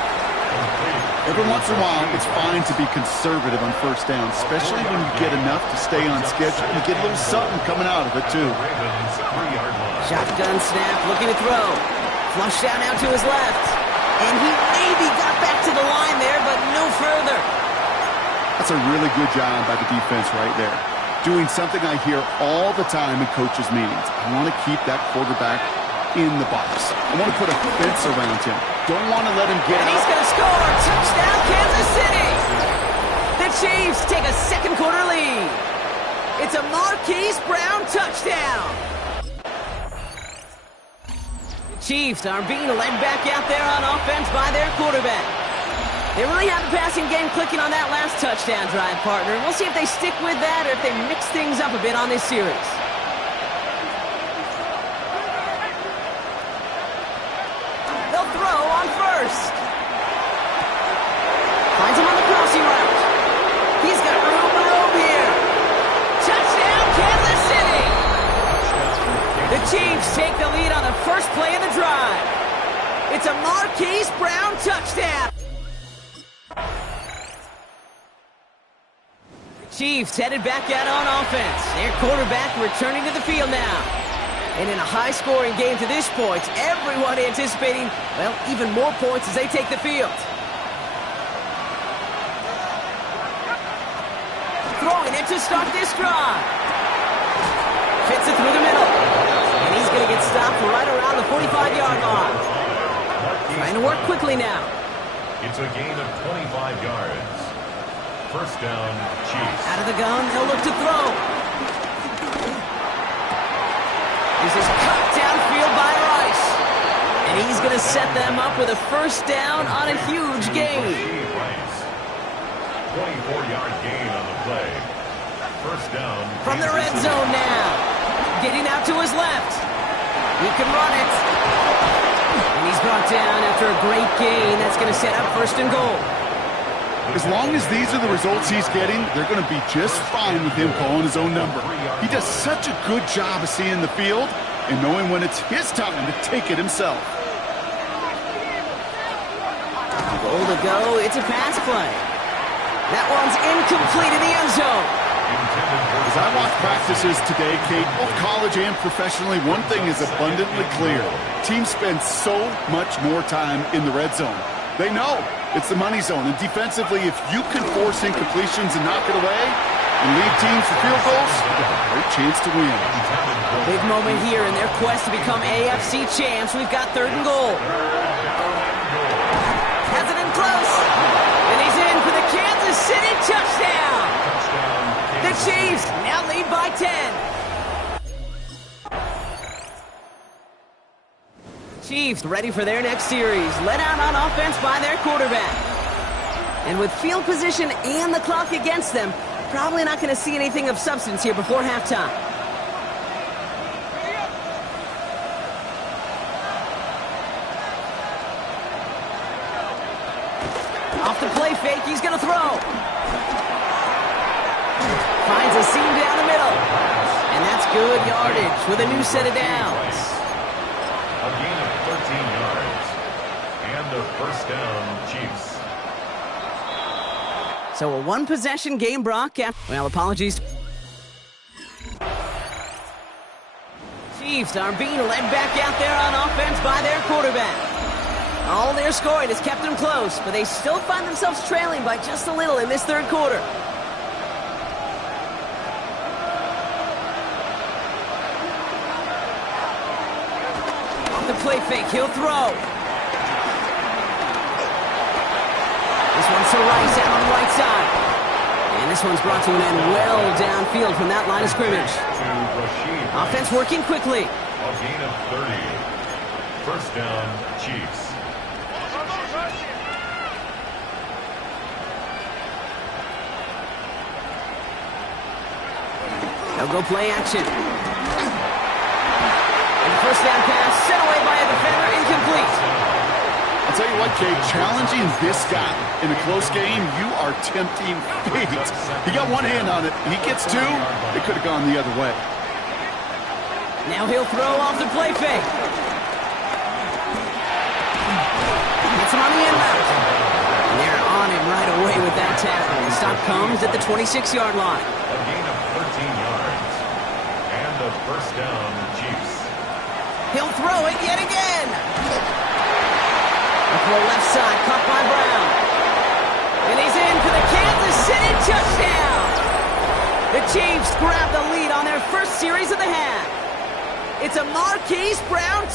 Every once in a while, it's fine to be conservative on first down, especially when you get enough to stay on schedule. You get a little something coming out of it, too. Shotgun snap, looking to throw. Flushed out now to his left. And he maybe got back to the line there, but no further. That's a really good job by the defense right there. Doing something I hear all the time in coaches' meetings. I want to keep that quarterback in the box. I want to put a fence around him. Don't want to let him get out. And he's going to score. Touchdown, Kansas City. The Chiefs take a second quarter lead. It's a Marquise Brown touchdown. The Chiefs are being led back out there on offense by their quarterback. They really have the passing game clicking on that last touchdown drive, partner. We'll see if they stick with that or if they mix things up a bit on this series. Finds him on the crossing route. The Chiefs take the lead on the first play of the drive. It's a Marquise Brown touchdown. The Chiefs headed back out on offense. Their quarterback returning to the field now. And in a high-scoring game to this point, everyone anticipating, well, even more points as they take the field. Throwing it to start this drive. Fits it through the middle. And he's going to get stopped right around the 45-yard line. Trying to work quickly now. It's a gain of 25 yards. First down, Chiefs. Out of the gun, they'll look to throw. This is cut downfield by Rice. And he's going to set them up with a first down on a huge gain. 24-yard gain on the play. First down. From the red zone now. Getting out to his left. He can run it. And he's brought down after a great gain. That's going to set up first and goal. As long as these are the results he's getting, they're going to be just fine with him calling his own number. He does such a good job of seeing the field and knowing when it's his time to take it himself. Goal to go. It's a pass play. That one's incomplete in the end zone. As I watch practices today, Kate, both college and professionally, one thing is abundantly clear. Teams spend so much more time in the red zone. They know it's the money zone. And defensively, if you can force incompletions and knock it away and lead teams for field goals, you have a great chance to win. Big moment here in their quest to become AFC champs. We've got third and goal. Has it in close. And he's in for the Kansas City touchdown. The Chiefs now lead by 10. Chiefs ready for their next series. Let out on offense by their quarterback. And with field position and the clock against them, probably not going to see anything of substance here before halftime. Off the play fake, he's going to throw. Finds a seam down the middle. And that's good yardage with a new set of downs. A gain of 13 yards. And a first down, Chiefs. So a one-possession game, Brock. Well, apologies. Chiefs are being led back out there on offense by their quarterback. All their scoring has kept them close, but they still find themselves trailing by just a little in this third quarter. On the play fake, he'll throw. This one's to Rice out on the right side. And this one's brought to an end well downfield from that line of scrimmage. Offense working quickly. A gain of 30. First down, Chiefs. They'll go play action. And the first down pass sent away by a defender, incomplete. I'll tell you what, Kate, challenging this guy in a close game, you are tempting fate. He got one hand on it. He gets two. It could have gone the other way. Now he'll throw off the play fake. Gets him on the inbound. And they're on him right away with that tackle. The stop comes at the 26-yard line. A gain of 13 yards. And a first down, Chiefs. He'll throw it yet again. A throw left side, caught by Brown. And he's in for the Kansas City touchdown. The Chiefs grab the lead on their first series of the half. It's a Marquise Brown.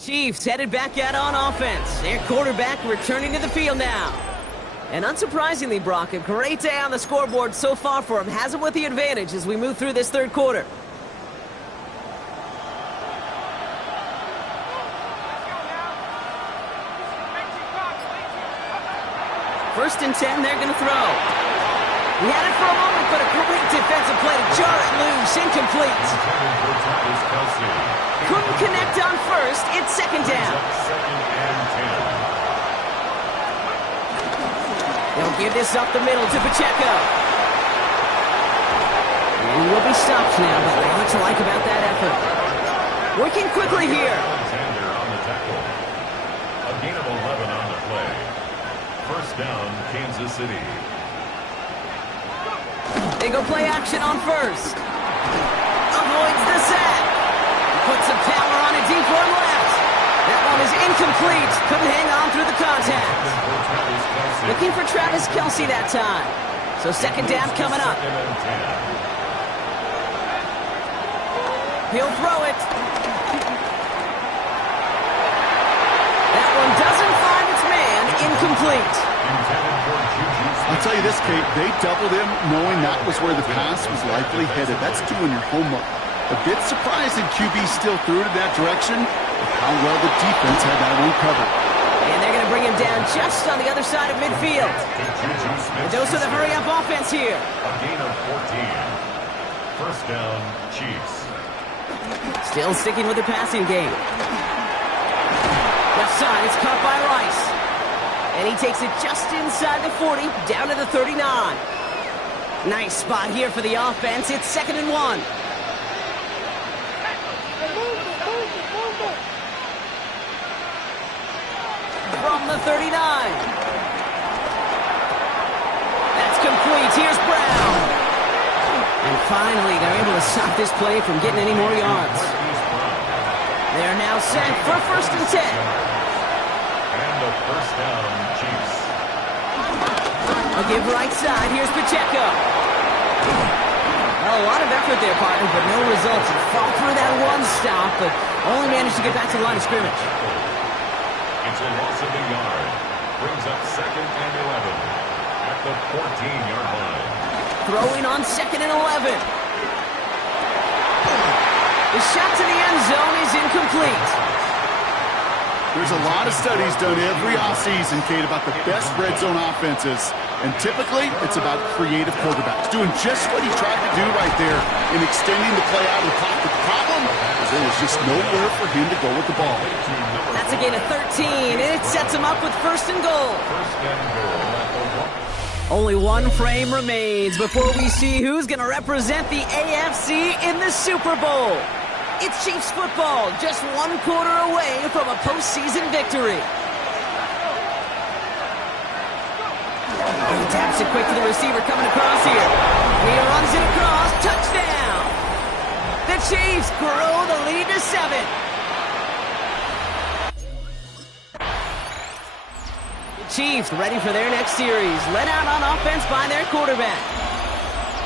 Chiefs headed back out on offense. Their quarterback returning to the field now. And unsurprisingly, Brock, a great day on the scoreboard so far for him. Has him with the advantage as we move through this third quarter. First and 10, they're going to throw. He had it for a moment, but a great defensive play to jar it loose. Incomplete. Couldn't connect on first. It's second down. They'll give this up the middle to Pacheco. And we'll be 3 stops now, but a lot to like about that effort. Working quickly here. Alexander on the tackle. A gain of 11 on the play. First down, Kansas City. They go play action on first. Avoids the sack. Puts some power on a deep one left. That one is incomplete. Couldn't hang on through the contact. Looking for Travis Kelce that time. So second down coming up. He'll throw it. That one doesn't find its man. Incomplete. I'll tell you this, Kate, they doubled him knowing that was where the pass was likely headed. That's doing your homework. A bit surprising QB still threw it in that direction, but how well the defense had that one covered. And they're going to bring him down just on the other side of midfield. A dose of the hurry-up offense here. A gain of 14. First down, Chiefs. Still sticking with the passing game. Left side, it's caught by Rice. And he takes it just inside the 40, down to the 39. Nice spot here for the offense. It's 2nd and 1. From the 39. That's complete. Here's Brown. And finally, they're able to stop this play from getting any more yards. They're now set for 1st and 10. And the first down, Chiefs. I'll give right side. Here's Pacheco. Well, a lot of effort there, partner, but no results. He fought through that one stop, but only managed to get back to the line of scrimmage. It's a loss of a yard. Brings up 2nd and 11 at the 14-yard line. Throwing on 2nd and 11. The shot to the end zone is incomplete. There's a lot of studies done every offseason, Kate, about the best red zone offenses. And typically, it's about creative quarterbacks doing just what he tried to do right there in extending the play out of the pocket. The problem is there was just nowhere for him to go with the ball. That's a gain of 13, and it sets him up with 1st and goal. First and goal at the 1. Only one frame remains before we see who's going to represent the AFC in the Super Bowl. It's Chiefs football, just 1 quarter away from a postseason victory. He taps it quick to the receiver coming across here. He runs it across, touchdown! The Chiefs grow the lead to 7. The Chiefs ready for their next series, led out on offense by their quarterback.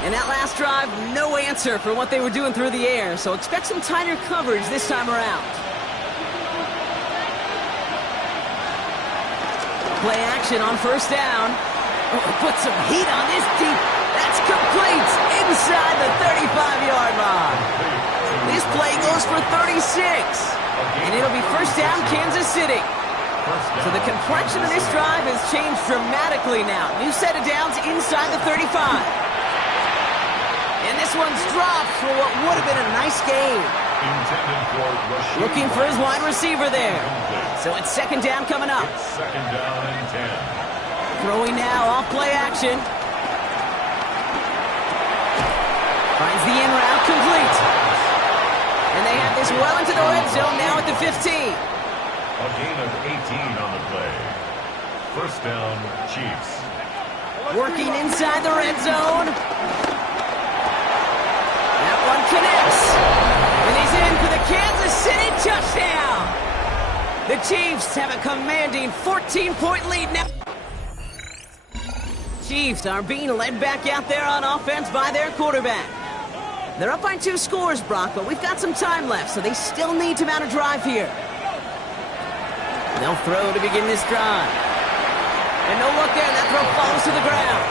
And that last drive, no answer for what they were doing through the air, so expect some tighter coverage this time around. Play action on 1st down. Oh, put some heat on this deep. That's complete inside the 35-yard line. This play goes for 36. And it'll be 1st down, Kansas City. So the complexion of this drive has changed dramatically now. New set of downs inside the 35. And this one's dropped for what would have been a nice game. Looking for his wide receiver there. So it's 2nd down coming up. It's 2nd down and 10. Throwing now off play action. Finds the in route complete. And they have this well into the red zone now at the 15. A gain of 18 on the play. First down, Chiefs. Working inside the red zone. That one connects. And he's in for the Kansas City touchdown. The Chiefs have a commanding 14-point lead now. Chiefs are being led back out there on offense by their quarterback. They're up by 2 scores, Brock, but we've got some time left, so they still need to mount a drive here. They'll throw to begin this drive. And no look there, that throw falls to the ground.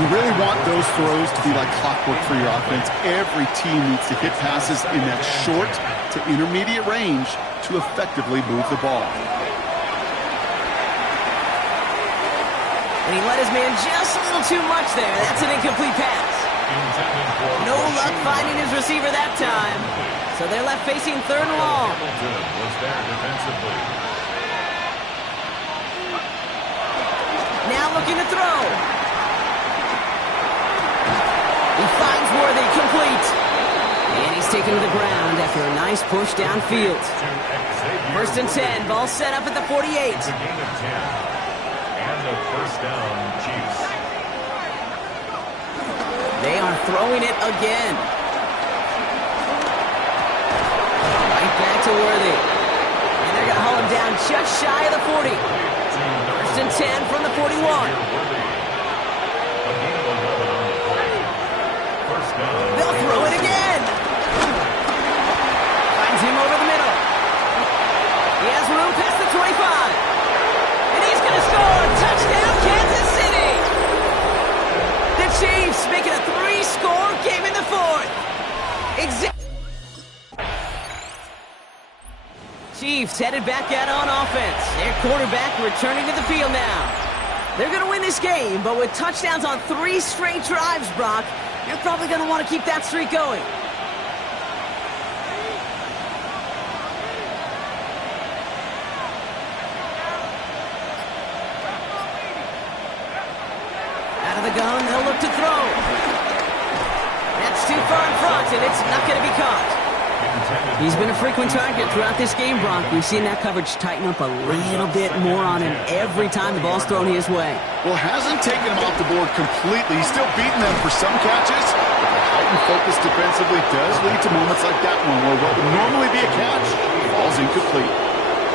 You really want those throws to be like clockwork for your offense. Every team needs to hit passes in that short to intermediate range to effectively move the ball. And he let his man just a little too much there. That's an incomplete pass. No luck finding his receiver that time. So they're left facing 3rd and long. Was there defensively. Now looking to throw. He finds Worthy, complete. And he's taken to the ground after a nice push downfield. First and 10, ball set up at the 48. It's a gain of 10. And a first down, Chiefs. They are throwing it again. Right back to Worthy. And they're going to haul him down just shy of the 40. First and 10 from the 41. They'll throw it again. Finds him over the middle. He has room past the 25. And he's going to score. Touchdown, Kansas City. The Chiefs making a 3-score game in the fourth. Chiefs headed back out on offense. Their quarterback returning to the field now. They're going to win this game, but with touchdowns on 3 straight drives, Brock, you're probably going to want to keep that streak going. Out of the gun, they'll look to throw. That's too far in front, and it's not going to be caught. He's been a frequent target throughout this game, Brock. We've seen that coverage tighten up a little bit more on him every time the ball's thrown his way. Well, hasn't taken him off the board completely. He's still beating them for some catches. But the heightened focus defensively does lead to moments like that one where what would normally be a catch falls incomplete.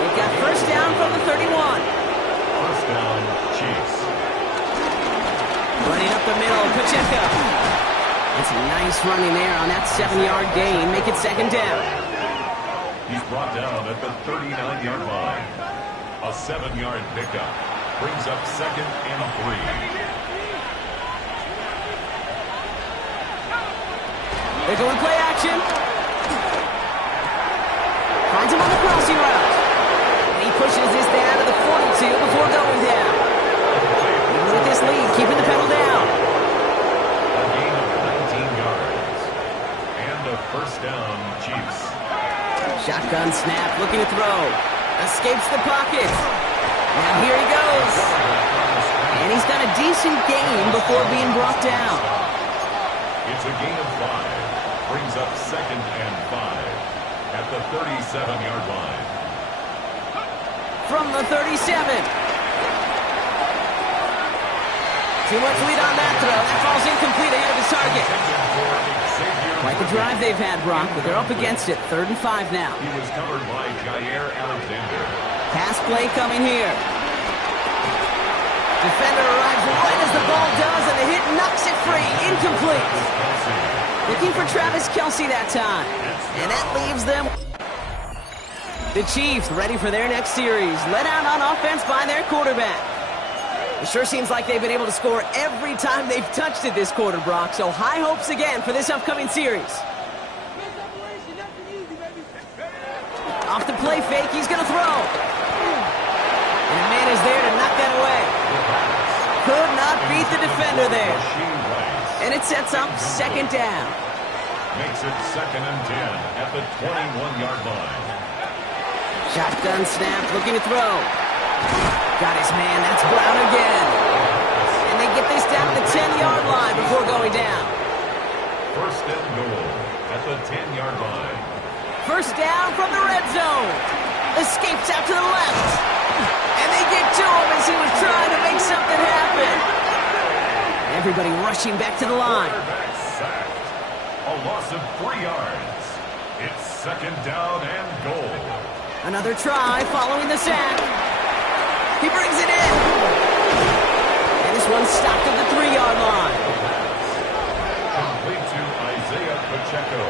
They've got first down from the 31. First down, Chiefs. Running up the middle, Pacheco. It's a nice running there on that 7-yard gain. Make it second down. He's brought down at the 39-yard line. A 7-yard pickup brings up second and 3. They're going play action. Finds him on the crossing route. And he pushes this down to the 42 before going down. Even with this lead, keeping the pedal down. First down, Chiefs. Shotgun snap, looking to throw. Escapes the pocket. Now here he goes. And he's got a decent gain before being brought down. It's a gain of 5. Brings up second and 5 at the 37-yard line. From the 37. Too much lead on that throw. That falls incomplete ahead of his target. Quite the drive they've had, Brock, but they're up against it. 3rd and 5 now. He was covered by Jair Alexander. Pass play coming here. Defender arrives right as the ball does, and the hit knocks it free. Incomplete. Looking for Travis Kelce that time. And that leaves them. The Chiefs ready for their next series. Let out on offense by their quarterback. It sure seems like they've been able to score every time they've touched it this quarter, Brock. So high hopes again for this upcoming series. Off the play fake, he's going to throw. And a man is there to knock that away. Could not beat the defender there. And it sets up second down. Makes it second and 10 at the 21-yard line. Shotgun snap, looking to throw. Got his man, that's Brown again. And they get this down to the 10-yard line before going down. First and goal at the 10-yard line. First down from the red zone. Escapes out to the left. And they get to him as he was trying to make something happen. Everybody rushing back to the line. Quarterback sacked. A loss of 3 yards. It's second down and goal. Another try following the sack. He brings it in. And this one's stopped at the 3-yard line. Complete to Isaiah Pacheco.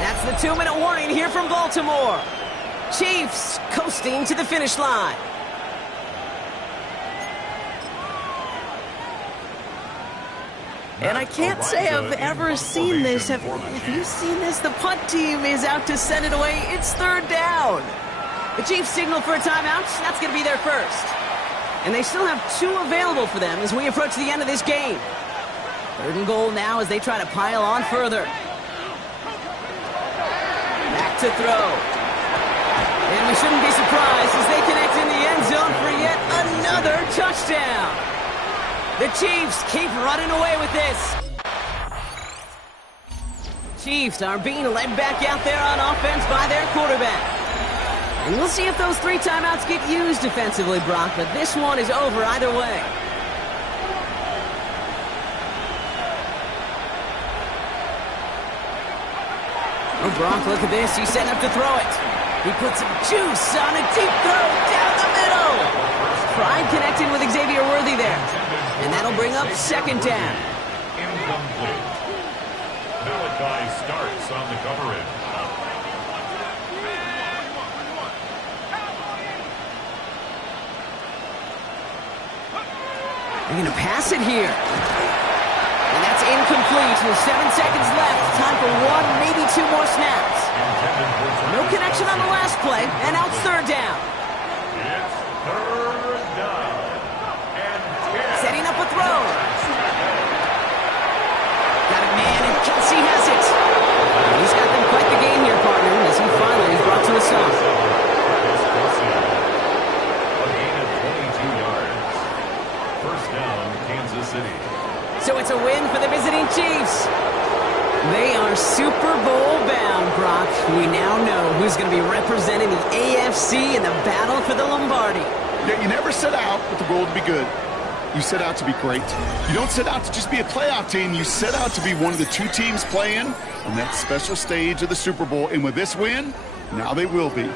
That's the 2-minute warning here from Baltimore. Chiefs coasting to the finish line. And I can't say I've ever seen this. Have you seen this? The punt team is out to send it away. It's 3rd down. The Chiefs signal for a timeout. That's going to be their first. And they still have 2 available for them as we approach the end of this game. 3rd and goal now as they try to pile on further. Back to throw. And we shouldn't be surprised as they connect in the end zone for yet another touchdown. The Chiefs keep running away with this. Chiefs are being led back out there on offense by their quarterback. And we'll see if those 3 timeouts get used defensively, Brock, but this one is over either way. Oh, Brock, look at this. He's setting up to throw it. He puts some juice on a deep throw down the middle. Pride connecting with Xavier Worthy there. And that'll bring up second down. Incomplete. Malachi starts on the coverage. They're going to pass it here. And that's incomplete with 7 seconds left. Time for 1, maybe 2 more snaps. No connection on the last play, and now it's third down. It's third down. And 10. Setting up a throw. Got a man, and Kelsey has it. He's got them quite the game here, partner, as he finally is brought to a stop. A gain of 22 yards. First down, Kansas City. So it's a win for the visiting Chiefs. They are Super Bowl bound, Brock. We now know who's going to be representing the AFC in the battle for the Lombardi. Yeah, you never set out with the goal to be good. You set out to be great. You don't set out to just be a playoff team. You set out to be one of the 2 teams playing on that special stage of the Super Bowl. And with this win, now they will be.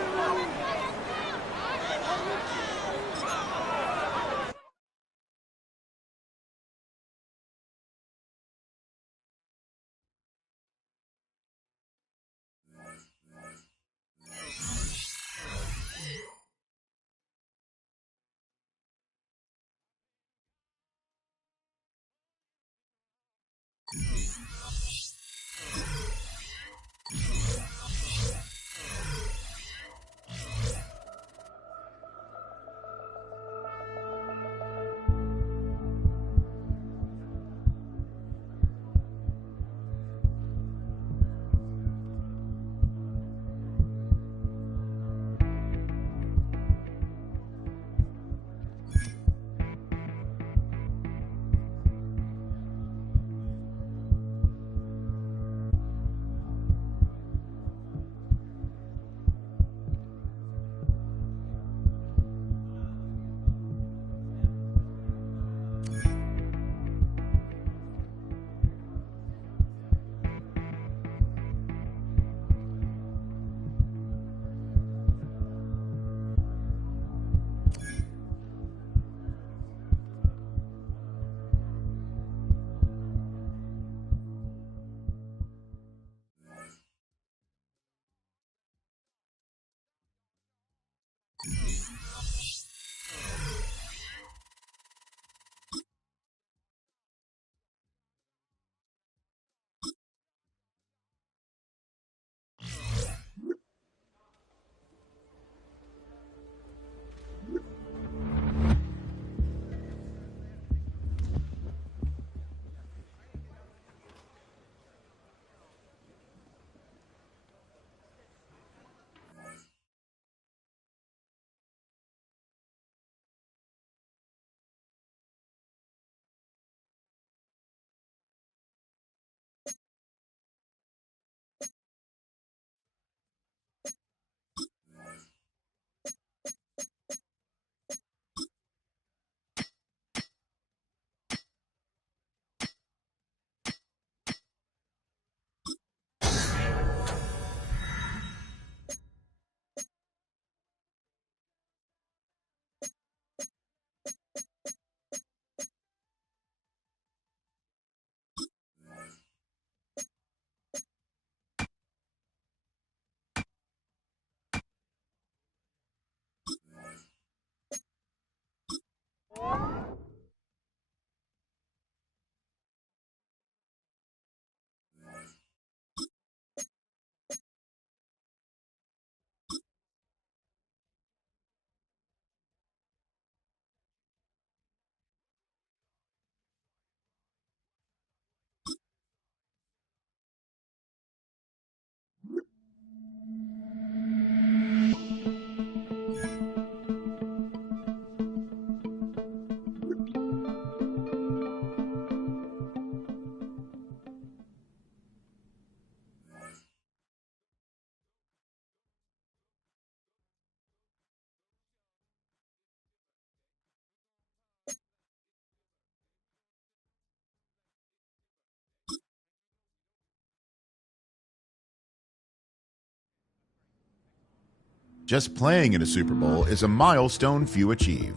Just playing in a Super Bowl is a milestone few achieve.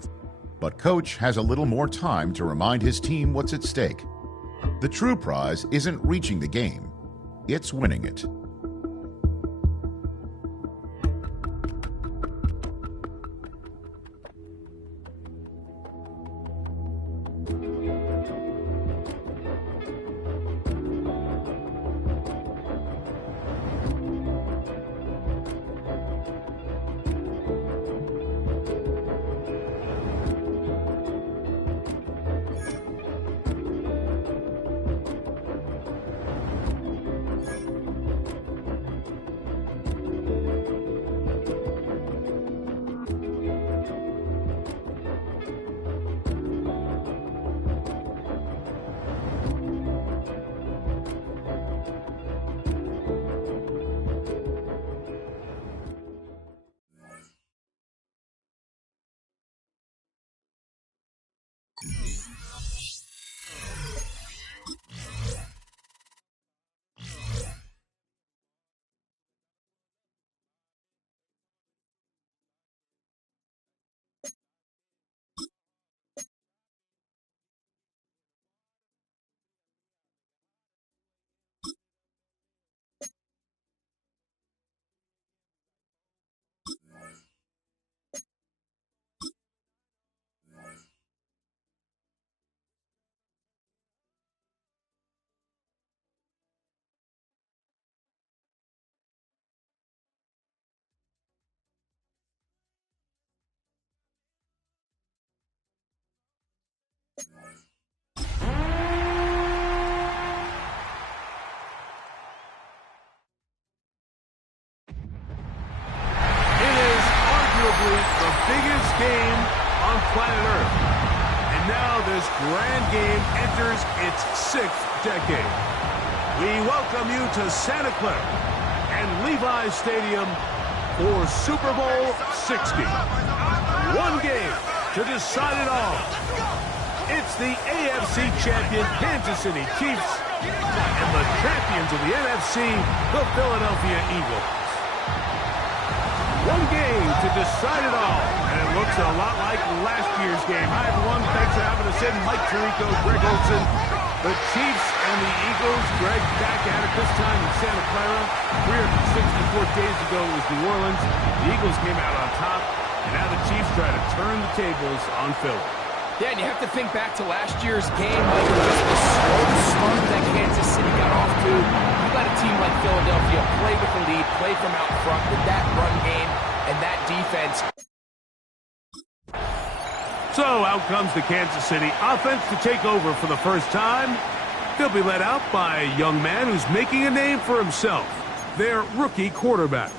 But Coach has a little more time to remind his team what's at stake. The true prize isn't reaching the game, it's winning it. The biggest game on planet Earth. And now this grand game enters its 6th decade. We welcome you to Santa Clara and Leauge Stadium for Super Bowl 60. One game to decide it all. It's the AFC champion Kansas City Chiefs and the champions of the NFC, the Philadelphia Eagles. One game to decide it all, and it looks a lot like last year's game. Hi, everyone. Thanks for having us in. Mike Tirico, Greg Olson. The Chiefs and the Eagles, Greg, back at it this time in Santa Clara. 364 days ago it was New Orleans. The Eagles came out on top, and now the Chiefs try to turn the tables on Philly. Yeah, and you have to think back to last year's game, like just the slow start that Kansas City got off to. You got a team like Philadelphia play with the lead, play from out front with that run game and that defense. So out comes the Kansas City offense to take over for the first time. They'll be led out by a young man who's making a name for himself, their rookie quarterback.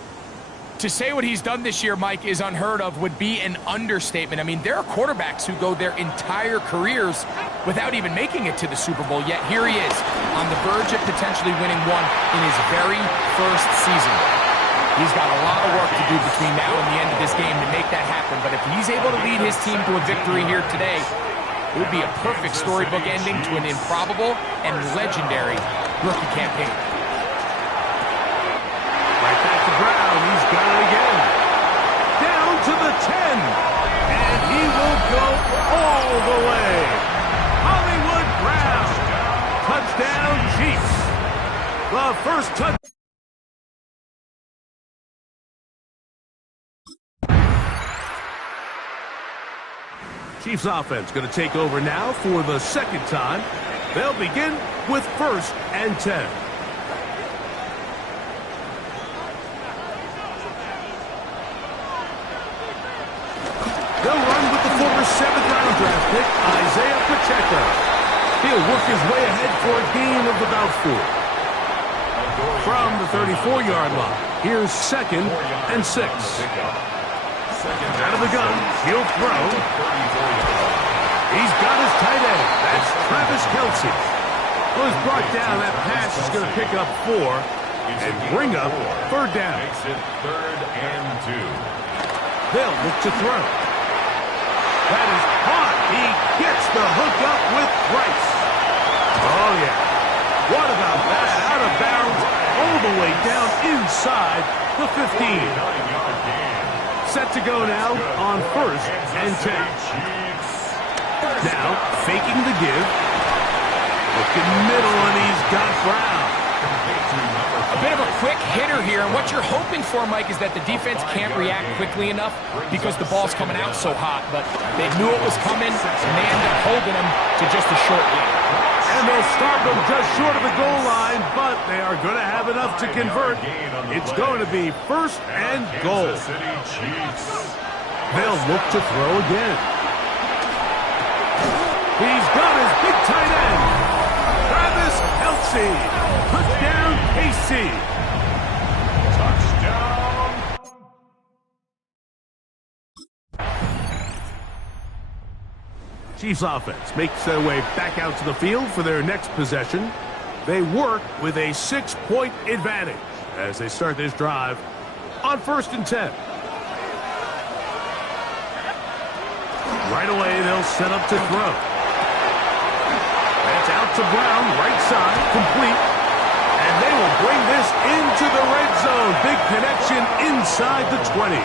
To say what he's done this year, Mike, is unheard of would be an understatement. I mean, there are quarterbacks who go their entire careers without even making it to the Super Bowl, yet here he is on the verge of potentially winning one in his very first season. He's got a lot of work to do between now and the end of this game to make that happen, but if he's able to lead his team to a victory here today, it would be a perfect storybook ending to an improbable and legendary rookie campaign. Right back to Brown. He's got it again. Down to the 10. And he will go all the way. Hollywood Brown. Touchdown, Chiefs. The first touchdown. Chiefs offense going to take over now for the second time. They'll begin with 1st and 10. They'll run with the former 7th-round draft pick, Isaiah Pacheco. He'll work his way ahead for a gain of about 4. From the 34-yard line, here's 2nd and 6. Out of the gun, he'll throw. He's got his tight end. That's Travis Kelce. Well, he's brought down. That pass is going to pick up 4 and bring up 3rd down. Makes it 3rd and 2. They'll look to throw. That is hot. He gets the hook up with Price. Oh, yeah. What about that? Out of bounds all the way down inside the 15. 9-yard gain. set to go now on 1st and 10. Now, faking the give. Looking middle, and he's got Brown. A bit of a quick hitter here, and what you're hoping for, Mike, is that the defense can't react quickly enough because the ball's coming out so hot, but they knew it was coming, and they ended up holding him to just a short gain. And they'll start them just short of the goal line, but they are going to have enough to convert. It's going to be 1st and goal. They'll look to throw again. He's got his big tight end, Travis Kelce. Touchdown, KC. Touchdown. Chiefs offense makes their way back out to the field for their next possession. They work with a 6-point advantage as they start this drive on 1st and 10. Right away, they'll set up to throw. That's out to Brown, right side, complete. And they will bring this into the red zone. Big connection inside the 20.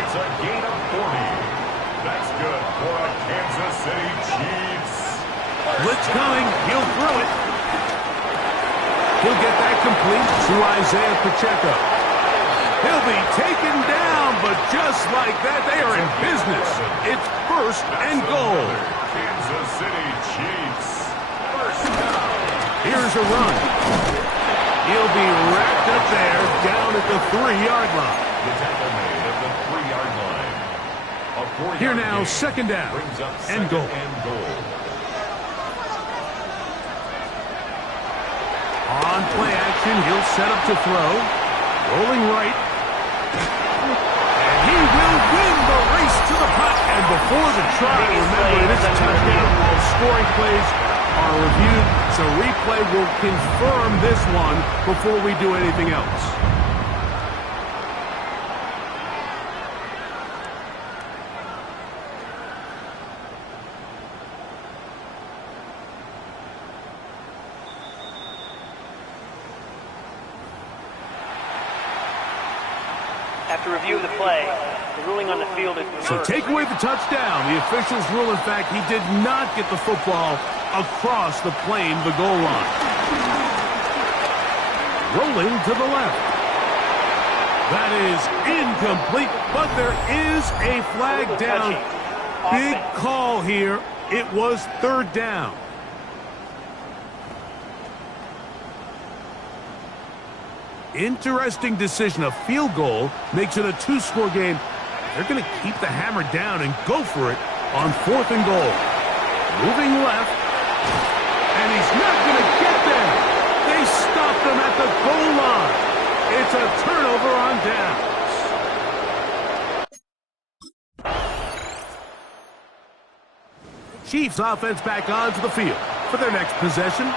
It's a gain of 40. That's good for a Kansas City Chiefs. Blitz coming. He'll throw it. He'll get that complete to Isaiah Pacheco. He'll be taken down, but just like that, they are in business. It's 1st and goal. Kansas City Chiefs. 1st down. Here's a run. He'll be wrapped up there down at the 3-yard line. The tackle made at the 3-yard line. A 4-yard Here now, gain 2nd down brings up and 2nd goal. and goal. On play action, he'll set up to throw. Rolling right. And he will win the race to the punt. And before the try, remember, it is a touchdown. All scoring plays are reviewed, so replay will confirm this one before we do anything else. After reviewing the play, the ruling on the field is reversed. So take away the touchdown. The officials rule, in fact, he did not get the football across the plane, the goal line. Rolling to the left. That is incomplete, but there is a flag down. Big call here. It was 3rd down. Interesting decision. A field goal makes it a 2-score game. They're going to keep the hammer down and go for it on 4th and goal. Moving left. And he's not going to get there. They stopped him at the goal line. It's a turnover on downs. Chiefs offense back onto the field for their next possession.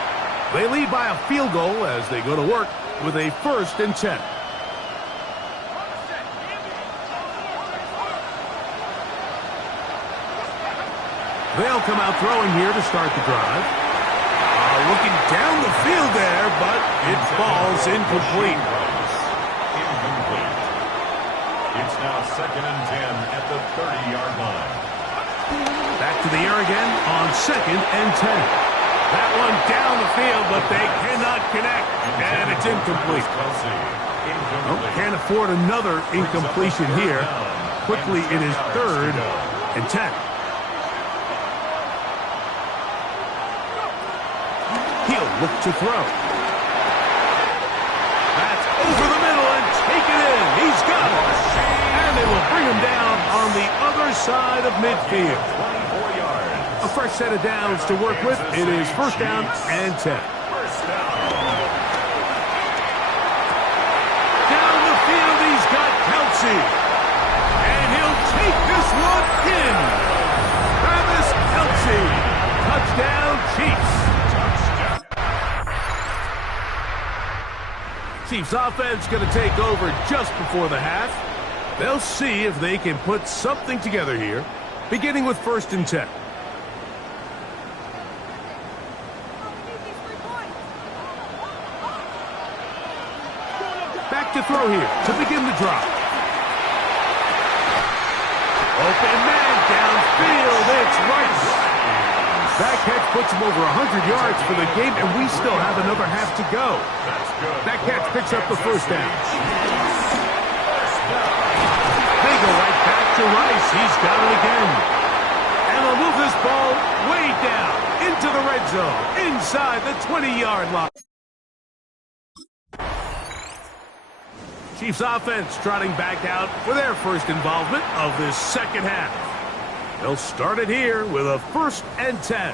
They lead by a field goal as they go to work with a 1st and 10. They'll come out throwing here to start the drive. Looking down the field there, but it falls incomplete. Incomplete. It's now 2nd and 10 at the 30-yard line. Back to the air again on 2nd and 10. That one down the field, but they cannot connect, and it's incomplete. Well, can't afford another incompletion here. Quickly, it is 3rd and 10. He'll look to throw. That's over the middle and taken in. He's got it. And they will bring him down on the other side of midfield. A fresh set of downs to work with. It is 1st down and 10. Down the field, he's got Kelce. And he'll take this one in. Travis Kelce. Touchdown, Chiefs. Chiefs offense going to take over just before the half. They'll see if they can put something together here, beginning with 1st and 10. Back to throw here to begin the drive. Open man downfield. It's Rice. That catch puts him over 100 yards for the game, and we still have another half to go. That catch picks up the first down. They go right back to Rice. He's got it again. And they'll move this ball way down into the red zone, inside the 20-yard line. Chiefs offense trotting back out for their first involvement of this second half. They'll start it here with a 1st and 10.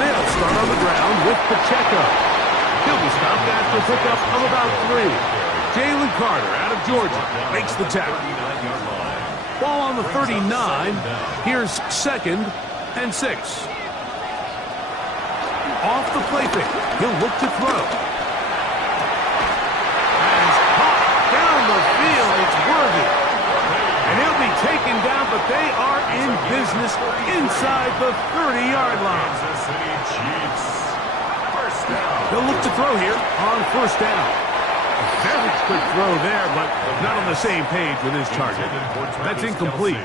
They'll start on the ground with Pacheco. He'll be stopped after a pickup of about 3. Jalen Carter out of Georgia makes the tackle. Ball on the 39. Here's 2nd and 6. Off the play fake. He'll look to throw. As caught down the field, it's Worthy. And he'll be taken down, but they are in business inside the 30-yard line. They'll look to throw here on 1st down. Very quick throw there, but not on the same page with his target. That's incomplete.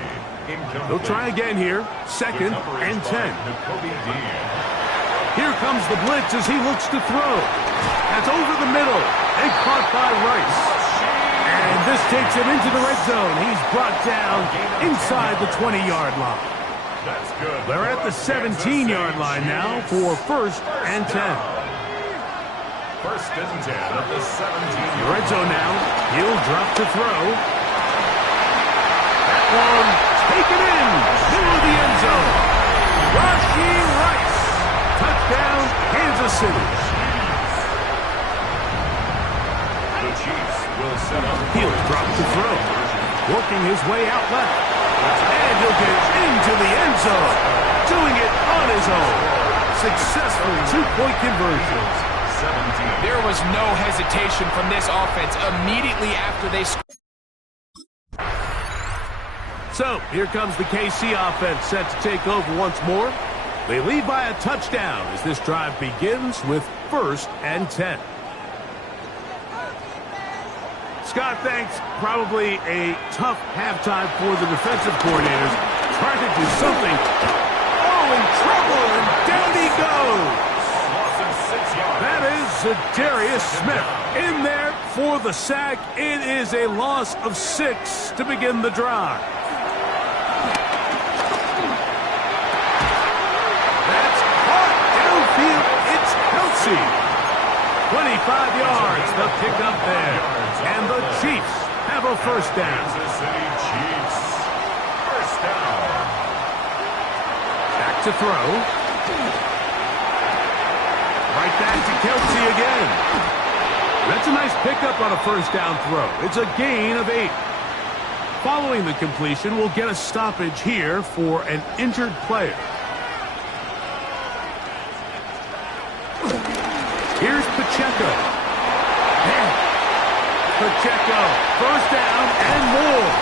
They'll try again here. 2nd and 10. Here comes the blitz as he looks to throw. That's over the middle and caught by Rice. And this takes him into the red zone. He's brought down inside the 20-yard line. They're at the 17-yard line now for 1st and 10. 1st and 10 at the 17. Red zone now. He'll drop to throw. That one taken in. Middle of the end zone. Rashee Rice. Touchdown, Kansas City. The Chiefs will set up. He'll drop to throw. Working his way out left. And he'll get into the end zone. Doing it on his own. Successful 2-point conversion. There was no hesitation from this offense immediately after they scored. So, here comes the KC offense set to take over once more. They lead by a touchdown as this drive begins with 1st and 10. Scott, thanks. Probably a tough halftime for the defensive coordinators. Trying to do something. Oh, in trouble, and down he goes. That is Zadarius Smith in there for the sack. It is a loss of 6 to begin the drive. That's caught downfield. It's Kelsey. 25 yards the pickup there. And the Chiefs have a 1st down. Kansas City Chiefs. 1st down. Back to throw. Right back to Kelsey again. That's a nice pickup on a 1st down throw. It's a gain of 8. Following the completion, we'll get a stoppage here for an injured player. Here's Pacheco. Pacheco, 1st down and more.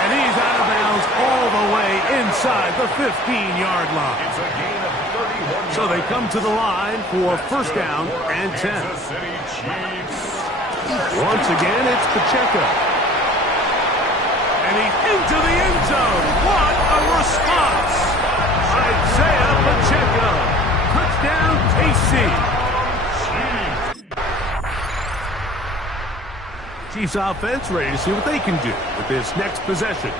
And he's out of bounds all the way inside the 15-yard line. It's a gain of 31. So they come to the line for 1st down and 10. Kansas City Chiefs. Once again, it's Pacheco. And he's into the end zone. What a response! Isaiah Pacheco. Touchdown, KC. Chiefs offense ready to see what they can do with this next possession.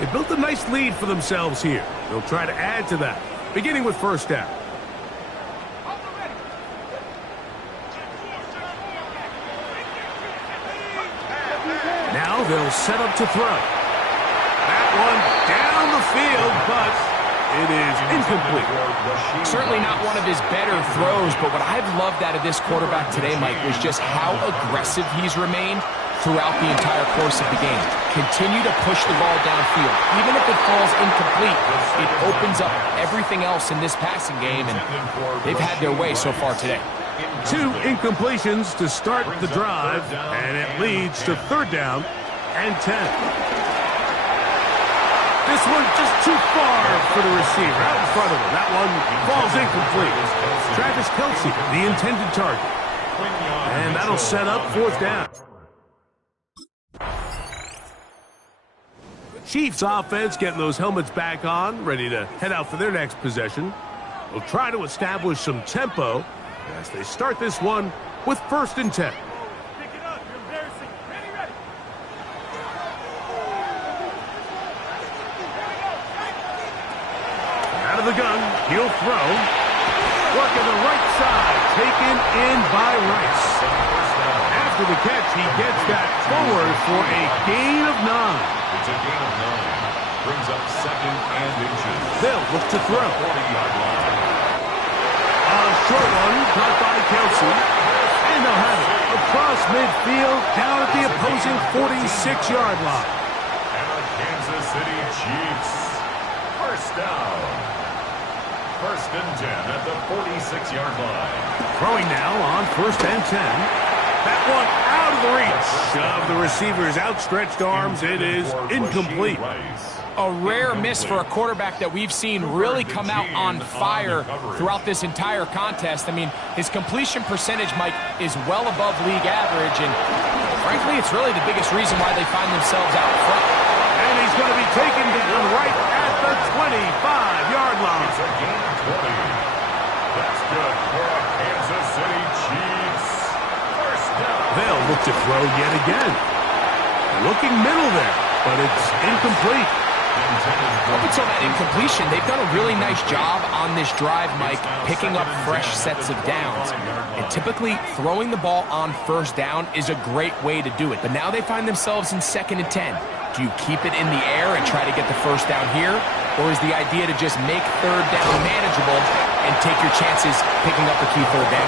They built a nice lead for themselves here. They'll try to add to that, beginning with 1st down. Now they'll set up to throw. That one down the field, but it is incomplete. Certainly not one of his better throws, but what I've loved out of this quarterback today, Mike, was just how aggressive he's remained throughout the entire course of the game. Continue to push the ball downfield. Even if it falls incomplete, it opens up everything else in this passing game, and they've had their way so far today. 2 incompletions to start the drive, and it leads to 3rd down and 10. This one just too far for the receiver, out in front of him. That one falls incomplete. Travis Kelce, the intended target. And that'll set up 4th down. Chiefs offense getting those helmets back on, ready to head out for their next possession. They'll try to establish some tempo as they start this one with 1st and 10. Out of the gun, he'll throw. Working the right side, taken in by Rice. After the catch, he gets that forward for a gain of 9. It's a gain of 9. Brings up 2nd and inches. They'll look to throw. 40-yard line. A short one, caught by Kelce. And they'll have it across midfield, down at the opposing 46-yard line. And the Kansas City Chiefs. 1st down. 1st and 10 at the 46-yard line. Throwing now on 1st and 10. That one out of the reach of the receiver's outstretched arms. It is incomplete. A rare miss for a quarterback that we've seen really come out on fire throughout this entire contest. I mean, his completion percentage, Mike, is well above league average, and frankly, it's really the biggest reason why they find themselves out front. And he's going to be taken down right at the 25-yard line. It's a gain of 20. That's good for a Kansas City Chiefs. 1st down. They'll look to throw yet again. Looking middle there, but it's incomplete. Up until that incompletion, they've done a really nice job on this drive, Mike, picking up fresh sets of downs. And typically, throwing the ball on 1st down is a great way to do it. But now they find themselves in 2nd and 10. Do you keep it in the air and try to get the 1st down here? Or is the idea to just make 3rd down manageable and take your chances picking up a key 3rd down?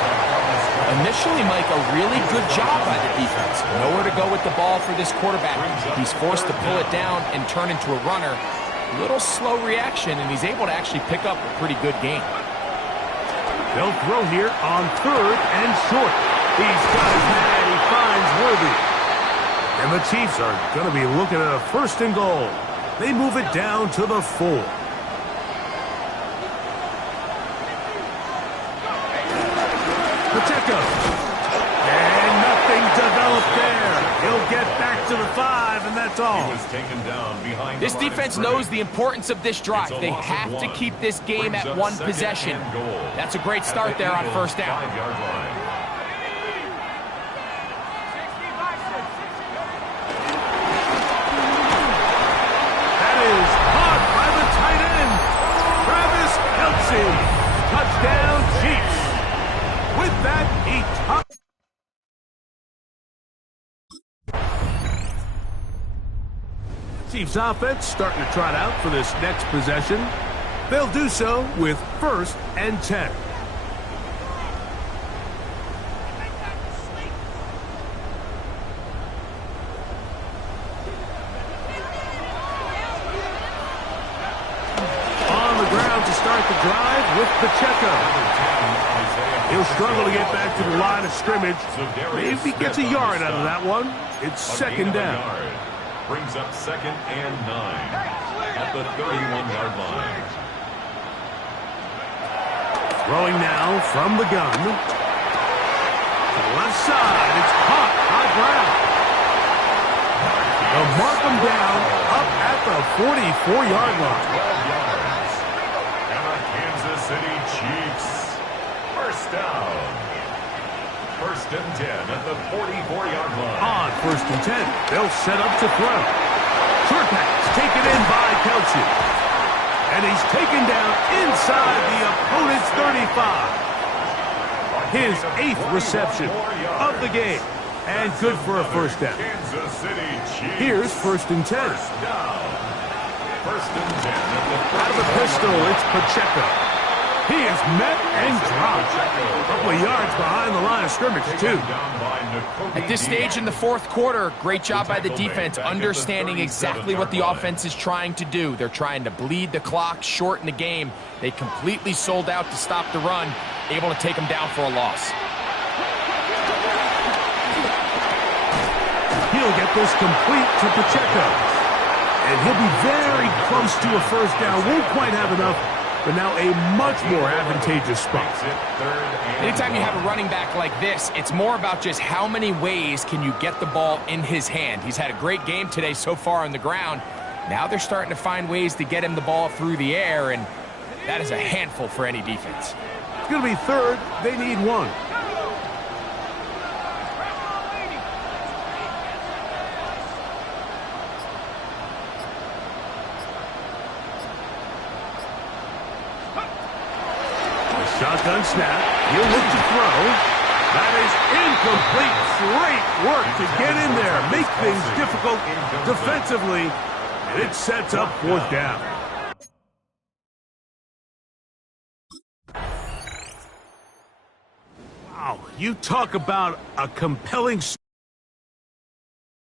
Initially, Mike, a really good job by the defense. Nowhere to go with the ball for this quarterback. He's forced to pull it down and turn into a runner. A little slow reaction, and he's able to actually pick up a pretty good game. They'll throw here on 3rd and short. He's got his man. He finds Worthy. And the Chiefs are going to be looking at a 1st and goal. They move it down to the 4. Pacheco. And nothing developed there. He'll get back to the 5, and that's all. He was taken down behind this defense knows the importance of this drive. They have to keep this game at 1 possession. That's a great start there on 1st down. 5-yard line. That is caught by the tight end, Travis Kelce. Touchdown, Chiefs. With that, he topped. Chiefs offense starting to trot out for this next possession. They'll do so with 1st and 10. On the ground to start the drive with Pacheco. He'll struggle to get back to the line of scrimmage. Maybe gets a yard out of that one. It's 2nd down. Brings up 2nd and 9 at the 31-yard line. Throwing now from the gun. To the left side, it's caught by Brown. They'll mark him down up at the 44-yard line. 12 yards. And the Kansas City Chiefs. 1st down. 1st and 10 at the 44-yard line. On 1st and 10, they'll set up to throw. Short pass taken in by Kelce. And he's taken down inside the opponent's 35. His 8th reception of the game. And good for a 1st down. Kansas City Chiefs. Here's 1st and 10. 1st down. 1st and 10 at the 44-yard line. Out of the pistol, it's Pacheco. He is met and dropped. A couple of yards behind the line of scrimmage, too. At this stage in the 4th quarter, great job by the defense, understanding exactly what the offense is trying to do. They're trying to bleed the clock, shorten the game. They completely sold out to stop the run, able to take them down for a loss. He'll get this complete to Pacheco. And he'll be very close to a first down. Won't quite have enough, but now a much more advantageous spot. Anytime you have a running back like this, it's more about just how many ways can you get the ball in his hand. He's had a great game today so far on the ground. Now they're starting to find ways to get him the ball through the air, and that is a handful for any defense. It's going to be third. They need one. Shotgun snap. He'll look to throw. That is incomplete. Great work to get in there. Make things difficult defensively. And it sets up fourth down. Wow. You talk about a compelling